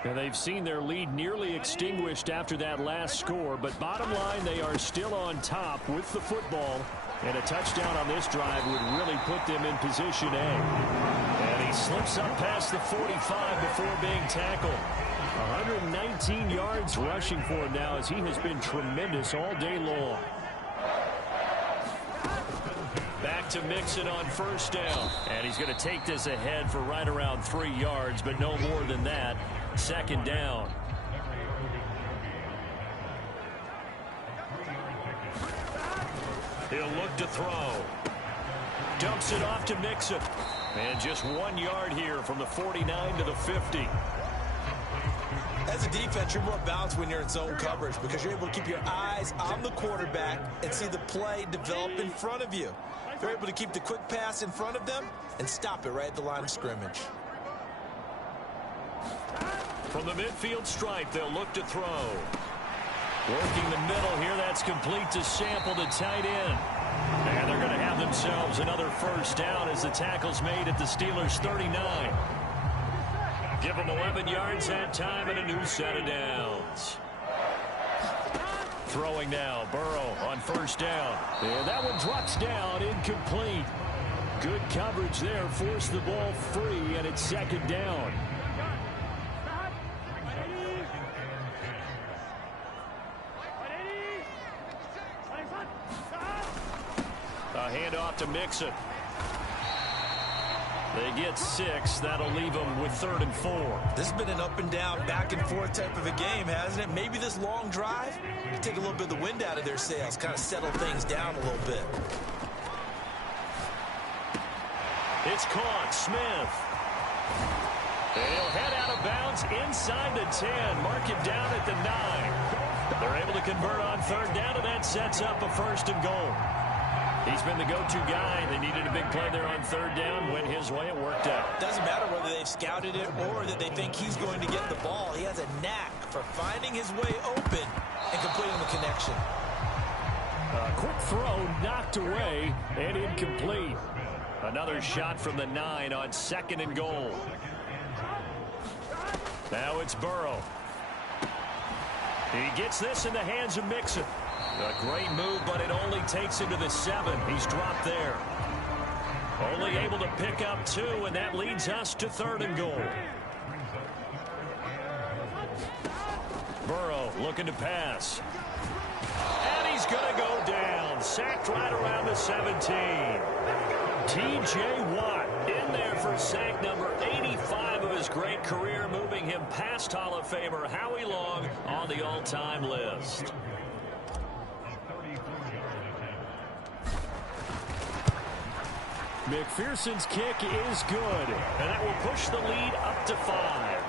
And they've seen their lead nearly extinguished after that last score. But bottom line, they are still on top with the football. And a touchdown on this drive would really put them in position A. And he slips up past the 45 before being tackled. 119 yards rushing for him now as he has been tremendous all day long. Back to Mixon on first down. And he's going to take this ahead for right around 3 yards, but no more than that. Second down. He'll look to throw. Dumps it off to Mixon. And just 1 yard here from the 49 to the 50. As a defense, you're more balanced when you're in zone coverage because you're able to keep your eyes on the quarterback and see the play develop in front of you. You're able to keep the quick pass in front of them and stop it right at the line of scrimmage. From the midfield stripe, they'll look to throw. Working the middle here, that's complete to Sample, the tight end. And they're going to have themselves another first down as the tackle's made at the Steelers' 39. Give him 11 yards that time and a new set of downs. Throwing now, Burrow on first down. And that one drops down, incomplete. Good coverage there, forced the ball free, and it's second down. A handoff to Mixon. They get 6. That'll leave them with 3rd and 4. This has been an up and down, back and forth type of a game, hasn't it? Maybe this long drive can take a little bit of the wind out of their sails, kind of settle things down a little bit. It's caught. Smith. They'll head out of bounds inside the 10. Mark him down at the 9. They're able to convert on 3rd down, and that sets up a 1st and goal. He's been the go-to guy. They needed a big play there on 3rd down. Went his way. It worked out. Doesn't matter whether they've scouted it or that they think he's going to get the ball. He has a knack for finding his way open and completing the connection. A quick throw knocked away and incomplete. Another shot from the 9 on 2nd and goal. Now it's Burrow. He gets this in the hands of Mixon. A great move, but it only takes him to the 7. He's dropped there. Only able to pick up 2, and that leads us to 3rd and goal. Burrow looking to pass. And he's going to go down. Sacked right around the 17. T.J. Watt in there for sack number 85 of his great career, moving him past Hall of Famer Howie Long on the all-time list. McPherson's kick is good, and that will push the lead up to 5.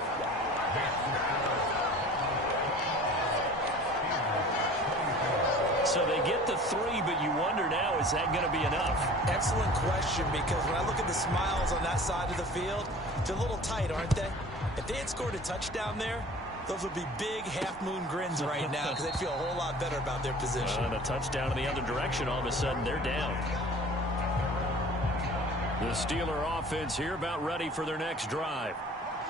So they get the 3, but you wonder now, is that going to be enough? Excellent question, because when I look at the smiles on that side of the field, they're a little tight, aren't they? If they had scored a touchdown there, those would be big half-moon grins right now because they'd feel a whole lot better about their position. And a touchdown in the other direction, all of a sudden they're down. The Steeler offense here about ready for their next drive.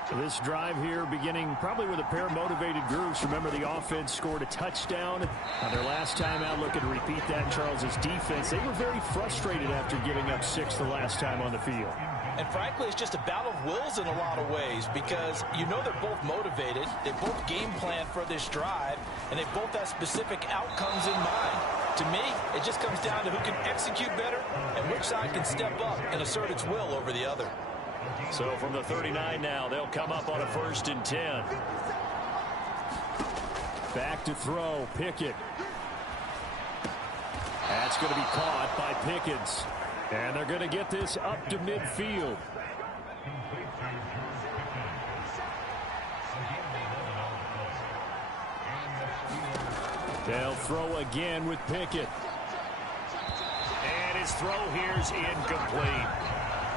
So this drive here beginning probably with a pair of motivated groups. Remember, the offense scored a touchdown on their last time out. Looking to repeat that in Charles's defense. They were very frustrated after giving up 6 the last time on the field. And frankly, it's just a battle of wills in a lot of ways because you know they're both motivated. They both game plan for this drive, and they both have specific outcomes in mind. To me, it just comes down to who can execute better and which side can step up and assert its will over the other. So from the 39 now, they'll come up on a 1st and 10. Back to throw, Pickett. That's going to be caught by Pickens. And they're going to get this up to midfield. They'll throw again with Pickett. And his throw here's incomplete.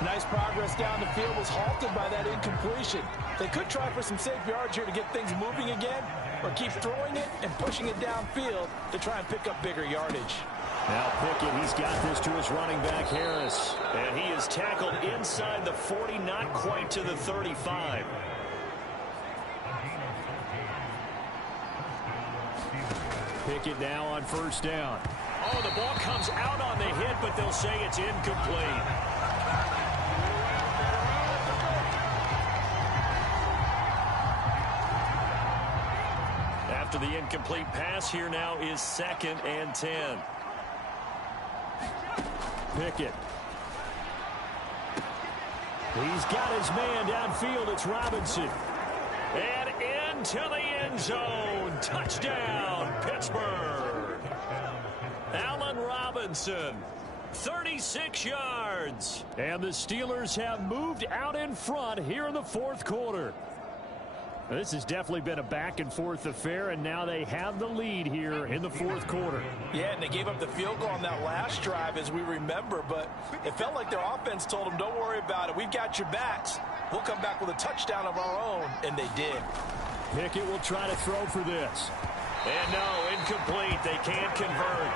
Nice progress down the field, was halted by that incompletion. They could try for some safe yards here to get things moving again, or keep throwing it and pushing it downfield to try and pick up bigger yardage. Now Pickett, he's got this to his running back Harris. And he is tackled inside the 40, not quite to the 35. Pickett now on 1st down. Oh, the ball comes out on the hit, but they'll say it's incomplete. After the incomplete pass, here now is 2nd and 10. Pickett. He's got his man downfield. It's Robinson. And into the end zone. Touchdown, Pittsburgh. Allen Robinson, 36 yards. And the Steelers have moved out in front here in the 4th quarter. This has definitely been a back-and-forth affair, and now they have the lead here in the 4th quarter. Yeah, and they gave up the field goal on that last drive, as we remember, but it felt like their offense told them, don't worry about it. We've got your backs. We'll come back with a touchdown of our own, and they did. Pickett will try to throw for this. And no, incomplete. They can't convert.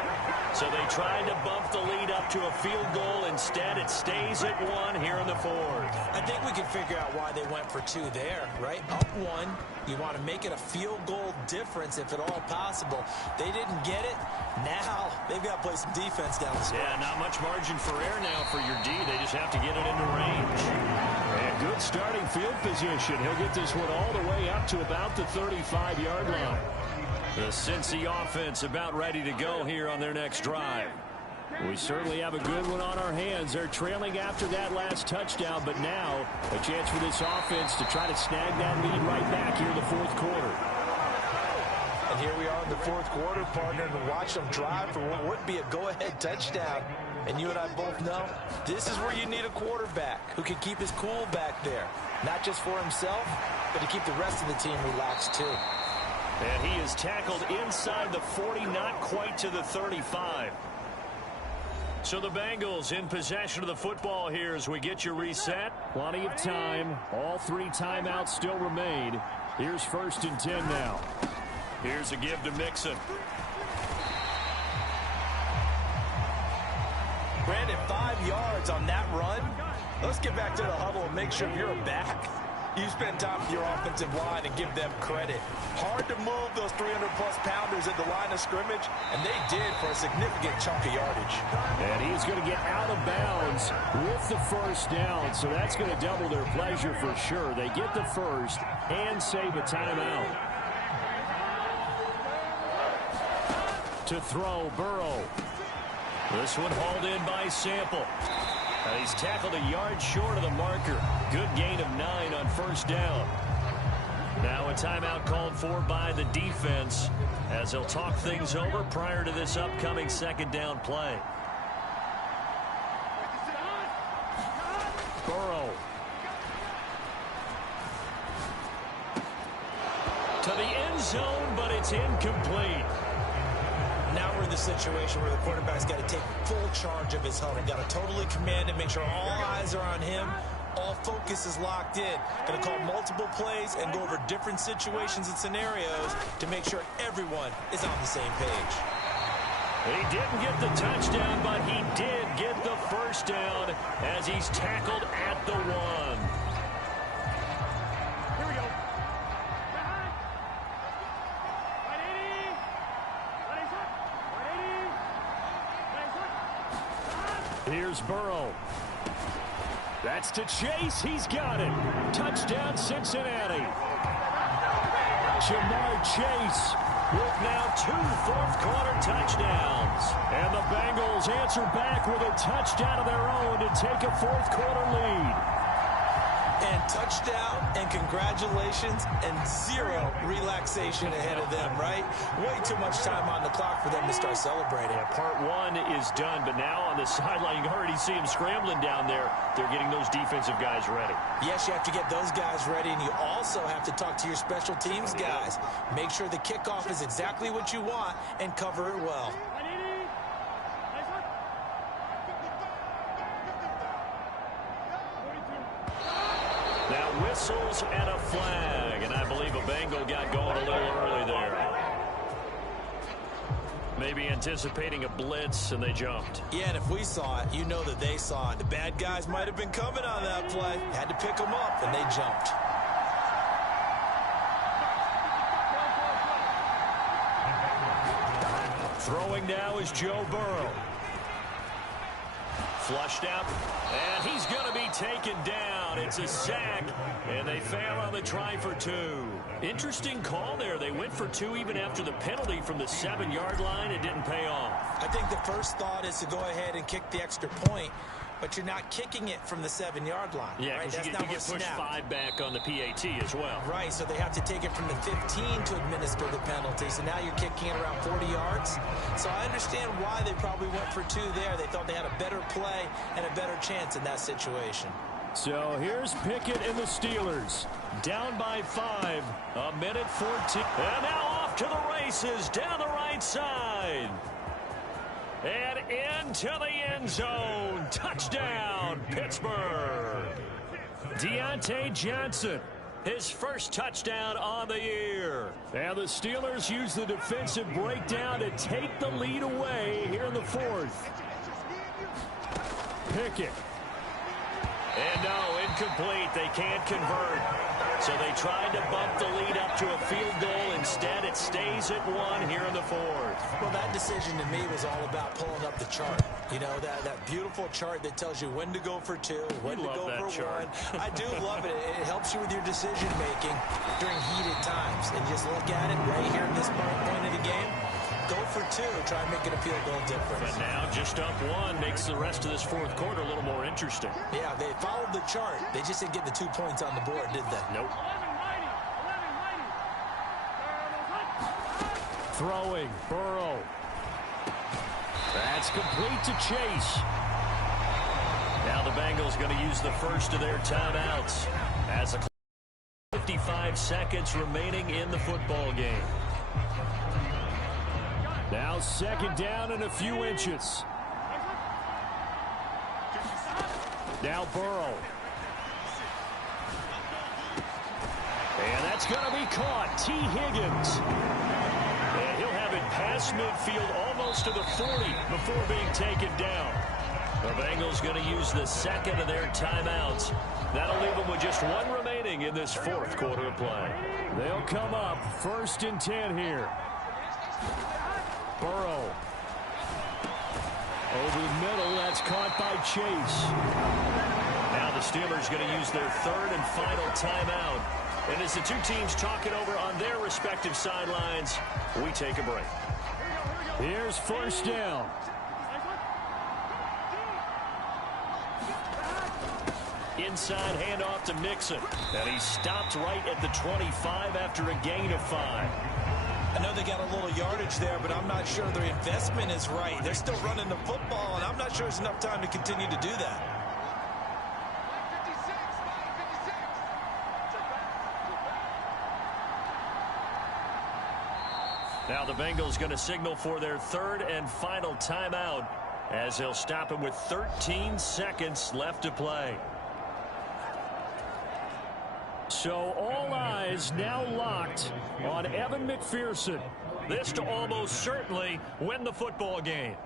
So they tried to bump the lead up to a field goal. Instead, it stays at 1 here in the fourth. I think we can figure out why they went for 2 there, right? Up 1. You want to make it a field goal difference if at all possible. They didn't get it. Now they've got to play some defense down the stretch. Yeah, not much margin for error now for your D. They just have to get it into range. And good starting field position. He'll get this one all the way up to about the 35-yard line. The Cincy offense about ready to go here on their next drive. We certainly have a good one on our hands. They're trailing after that last touchdown, but now a chance for this offense to try to snag that lead right back here in the fourth quarter. And here we are in the fourth quarter, partner, to watch them drive for what would be a go-ahead touchdown. And you and I both know this is where you need a quarterback who can keep his cool back there. Not just for himself, but to keep the rest of the team relaxed too. And he is tackled inside the 40, not quite to the 35. So the Bengals in possession of the football here as we get you reset. Plenty of time. All 3 timeouts still remain. Here's 1st and 10 now. Here's a give to Mixon. Brandon, 5 yards on that run. Let's get back to the huddle and make sure you're back. You spend time with your offensive line and give them credit. Hard to move those 300-plus pounders at the line of scrimmage, and they did for a significant chunk of yardage. And he's going to get out of bounds with the first down, so that's going to double their pleasure for sure. They get the first and save a timeout. To throw, Burrow. This one hauled in by Sample. He's tackled a yard short of the marker. Good gain of 9 on first down. Now a timeout called for by the defense as they'll talk things over prior to this upcoming second down play. Burrow. To the end zone, but it's incomplete. Now we're in the situation where the quarterback's got to take full charge of his huddle. Got to totally command it, make sure all eyes are on him. All focus is locked in. Going to call multiple plays and go over different situations and scenarios to make sure everyone is on the same page. He didn't get the touchdown, but he did get the first down as he's tackled at the 1. Here's Burrow. That's to Chase. He's got it. Touchdown, Cincinnati. Jamar Chase with now 2 fourth-quarter touchdowns. And the Bengals answer back with a touchdown of their own to take a fourth-quarter lead. And touchdown and congratulations and 0 relaxation ahead of them, right? Way too much time on the clock for them to start celebrating. Yeah, part 1 is done, but now on the sideline, you can already see them scrambling down there. They're getting those defensive guys ready. Yes, you have to get those guys ready, and you also have to talk to your special teams guys. Make sure the kickoff is exactly what you want and cover it well. Now whistles and a flag, and I believe a Bengal got going a little early there. Maybe anticipating a blitz, and they jumped. Yeah, and if we saw it, you know that they saw it. The bad guys might have been coming on that play. Had to pick them up, and they jumped. Throwing now is Joe Burrow. Flushed out, and he's going to be taken down. It's a sack, and they fail on the try for 2. Interesting call there. They went for 2 even after the penalty from the 7-yard line. It didn't pay off. I think the first thought is to go ahead and kick the extra point, but you're not kicking it from the 7-yard line. Yeah, right? That's you get pushed 5 back on the PAT as well. Right, so they have to take it from the 15 to administer the penalty. So now you're kicking it around 40 yards. So I understand why they probably went for 2 there. They thought they had a better play and a better chance in that situation. So here's Pickett and the Steelers. Down by 5, a minute 14. And now off to the races down the right side. And into the end zone. Touchdown, Pittsburgh. Deontay Johnson his first touchdown on the year. And the Steelers use the defensive breakdown to take the lead away here in the fourth. Pickett. And no, incomplete. They can't convert. So they tried to bump the lead up to a field goal. Instead, it stays at 1 here in the fourth. Well, that decision to me was all about pulling up the chart. You know, that beautiful chart that tells you when to go for 2, when to go for chart. 1. I do love it. It helps you with your decision-making during heated times. And just look at it right here in this point of the game. Go for 2. Try and make it a field goal difference. But now just up 1 makes the rest of this fourth quarter a little more interesting. Yeah, they followed the chart. They just didn't get the 2 points on the board, did they? Nope. Throwing, Burrow. That's complete to Chase. Now the Bengals going to use the first of their timeouts. As a 55 seconds remaining in the football game. Now second down and a few inches. Now Burrow. And that's going to be caught. T. Higgins. And he'll have it past midfield almost to the 40 before being taken down. The Bengals going to use the second of their timeouts. That'll leave them with just 1 remaining in this fourth quarter of play. They'll come up 1st and 10 here. Burrow. Over the middle, that's caught by Chase. Now the Steelers going to use their 3rd and final timeout. And as the two teams talk it over on their respective sidelines, we take a break. Here's 1st down. Inside handoff to Mixon. And he stopped right at the 25 after a gain of 5. I know they got a little yardage there, but I'm not sure their investment is right. They're still running the football, and I'm not sure there's enough time to continue to do that. Now the Bengals going to signal for their 3rd and final timeout as they'll stop him with 13 seconds left to play. So all eyes now locked on Evan McPherson. This to almost certainly win the football game.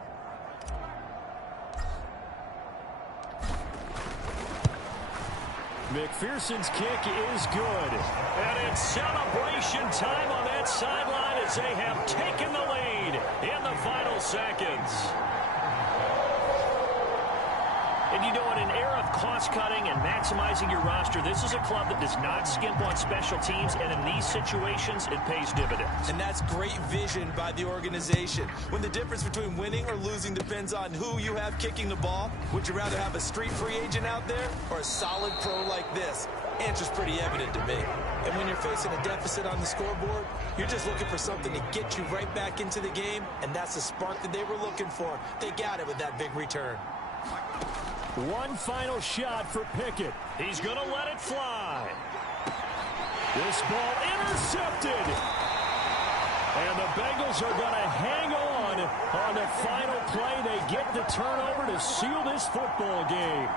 McPherson's kick is good. And it's celebration time on that sideline as they have taken the lead in the final seconds. And you know, in an era of cost-cutting and maximizing your roster, this is a club that does not skimp on special teams, and in these situations, it pays dividends. And that's great vision by the organization. When the difference between winning or losing depends on who you have kicking the ball, would you rather have a street free agent out there or a solid pro like this? Answer's pretty evident to me. And when you're facing a deficit on the scoreboard, you're just looking for something to get you right back into the game, and that's the spark that they were looking for. They got it with that big return. One final shot for Pickett. He's going to let it fly. This ball intercepted. And the Bengals are going to hang on the final play. They get the turnover to seal this football game.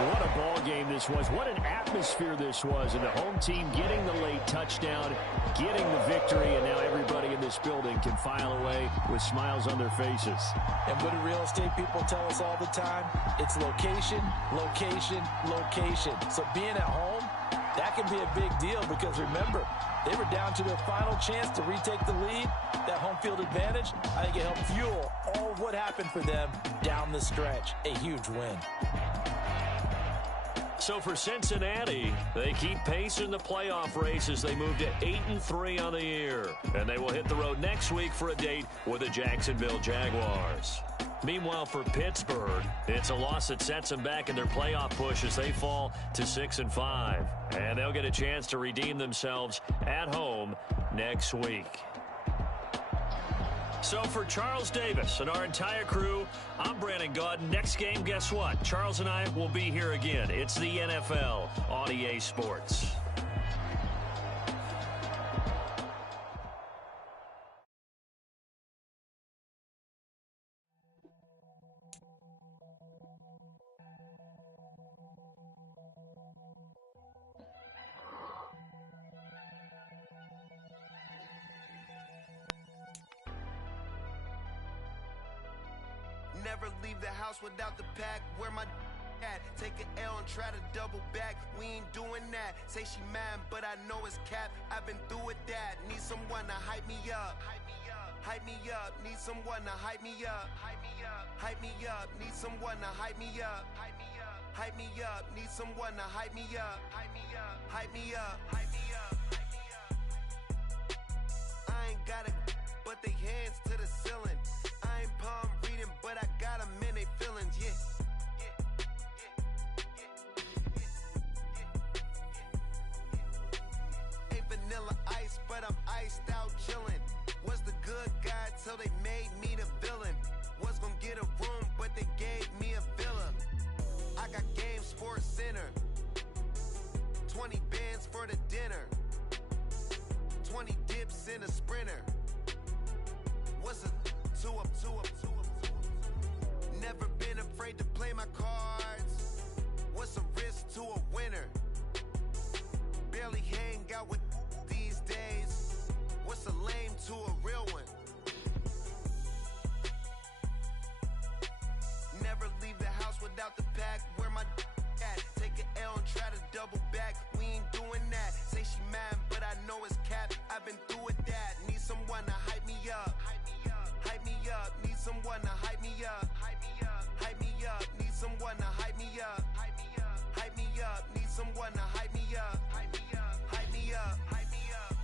What a ball game this was. What an atmosphere this was. And the home team getting the late touchdown, getting the victory, and now everybody in this building can file away with smiles on their faces. And what do real estate people tell us all the time? It's location, location, location. So being at home, that can be a big deal because remember, they were down to their final chance to retake the lead. That home field advantage, I think it helped fuel all of what happened for them down the stretch. A huge win. So for Cincinnati, they keep pace in the playoff race as they move to 8-3 on the year. And they will hit the road next week for a date with the Jacksonville Jaguars. Meanwhile, for Pittsburgh, it's a loss that sets them back in their playoff push as they fall to 6-5. And they'll get a chance to redeem themselves at home next week. So for Charles Davis and our entire crew, I'm Brandon Gaudin. Next game, guess what? Charles and I will be here again. It's the NFL on EA Sports. Never leave the house without the pack. Where my at? Take an L and try to double back. We ain't doing that. Say she mad, but I know it's cap. I've been through with that. Need someone to hype me up. Hype me up. Need someone to hype me up. Hype me up. Need someone to hype me up. Hype me up. Need someone to hype me up. Hype me up. Hype me up. Hype me up. I ain't got it, but they hands to the ceiling. I ain't palm reading, but I got them in they feelings, yeah. Ain't vanilla ice, but I'm iced out chillin'. Was the good guy till they made me the villain. Was gonna get a room, but they gave me a villa. I got game, Sports Center. 20 bands for the dinner. 20 dips in a sprinter. What's a 2 up, 2 up, 2 up? Never been afraid to play my cards. What's a risk to a winner? Barely hang out with these days. What's a lame to a real one? Never leave the house without the pack. Where my at? Take an L and try to double back. We ain't doing that. Say she mad, but I know it's cap. I've been through with that. Need someone to hype me up. Hype me up. Need someone to hype me up. Hype me up. Need someone to hype me up. Hype me up. Need someone to hype me up. Hype me up. Hype me up. Hype me up.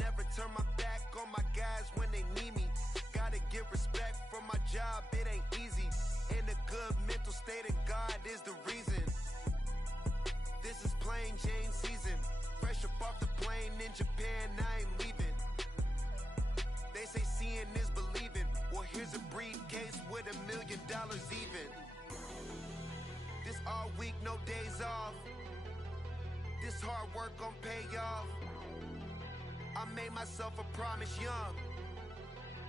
Never turn my back on my guys when they need me. Gotta give respect for my job, it ain't easy. In a good mental state and God is the reason. This is plain Jane season. Fresh up off the plane in Japan, I ain't leaving. They say seeing is believing. Well, here's a briefcase with $1 million even. This all week, no days off. This hard work gon' pay off. I made myself a promise young.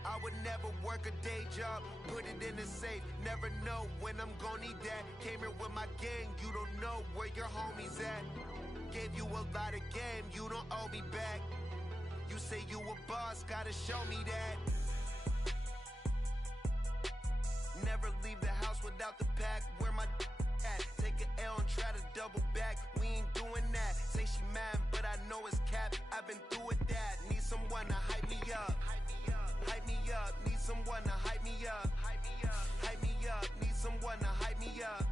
I would never work a day job, put it in the safe. Never know when I'm gon' need that. Came here with my gang, you don't know where your homies at. Gave you a lot of game, you don't owe me back. You say you a boss, gotta show me that. Never leave the house without the pack. Where my at? Take an L and try to double back. We ain't doing that. Say she mad, but I know it's cap. I've been through with that. Need someone to hype me up. Hype me up. Need someone to hype me up. Hype me up. Need someone to hype me up.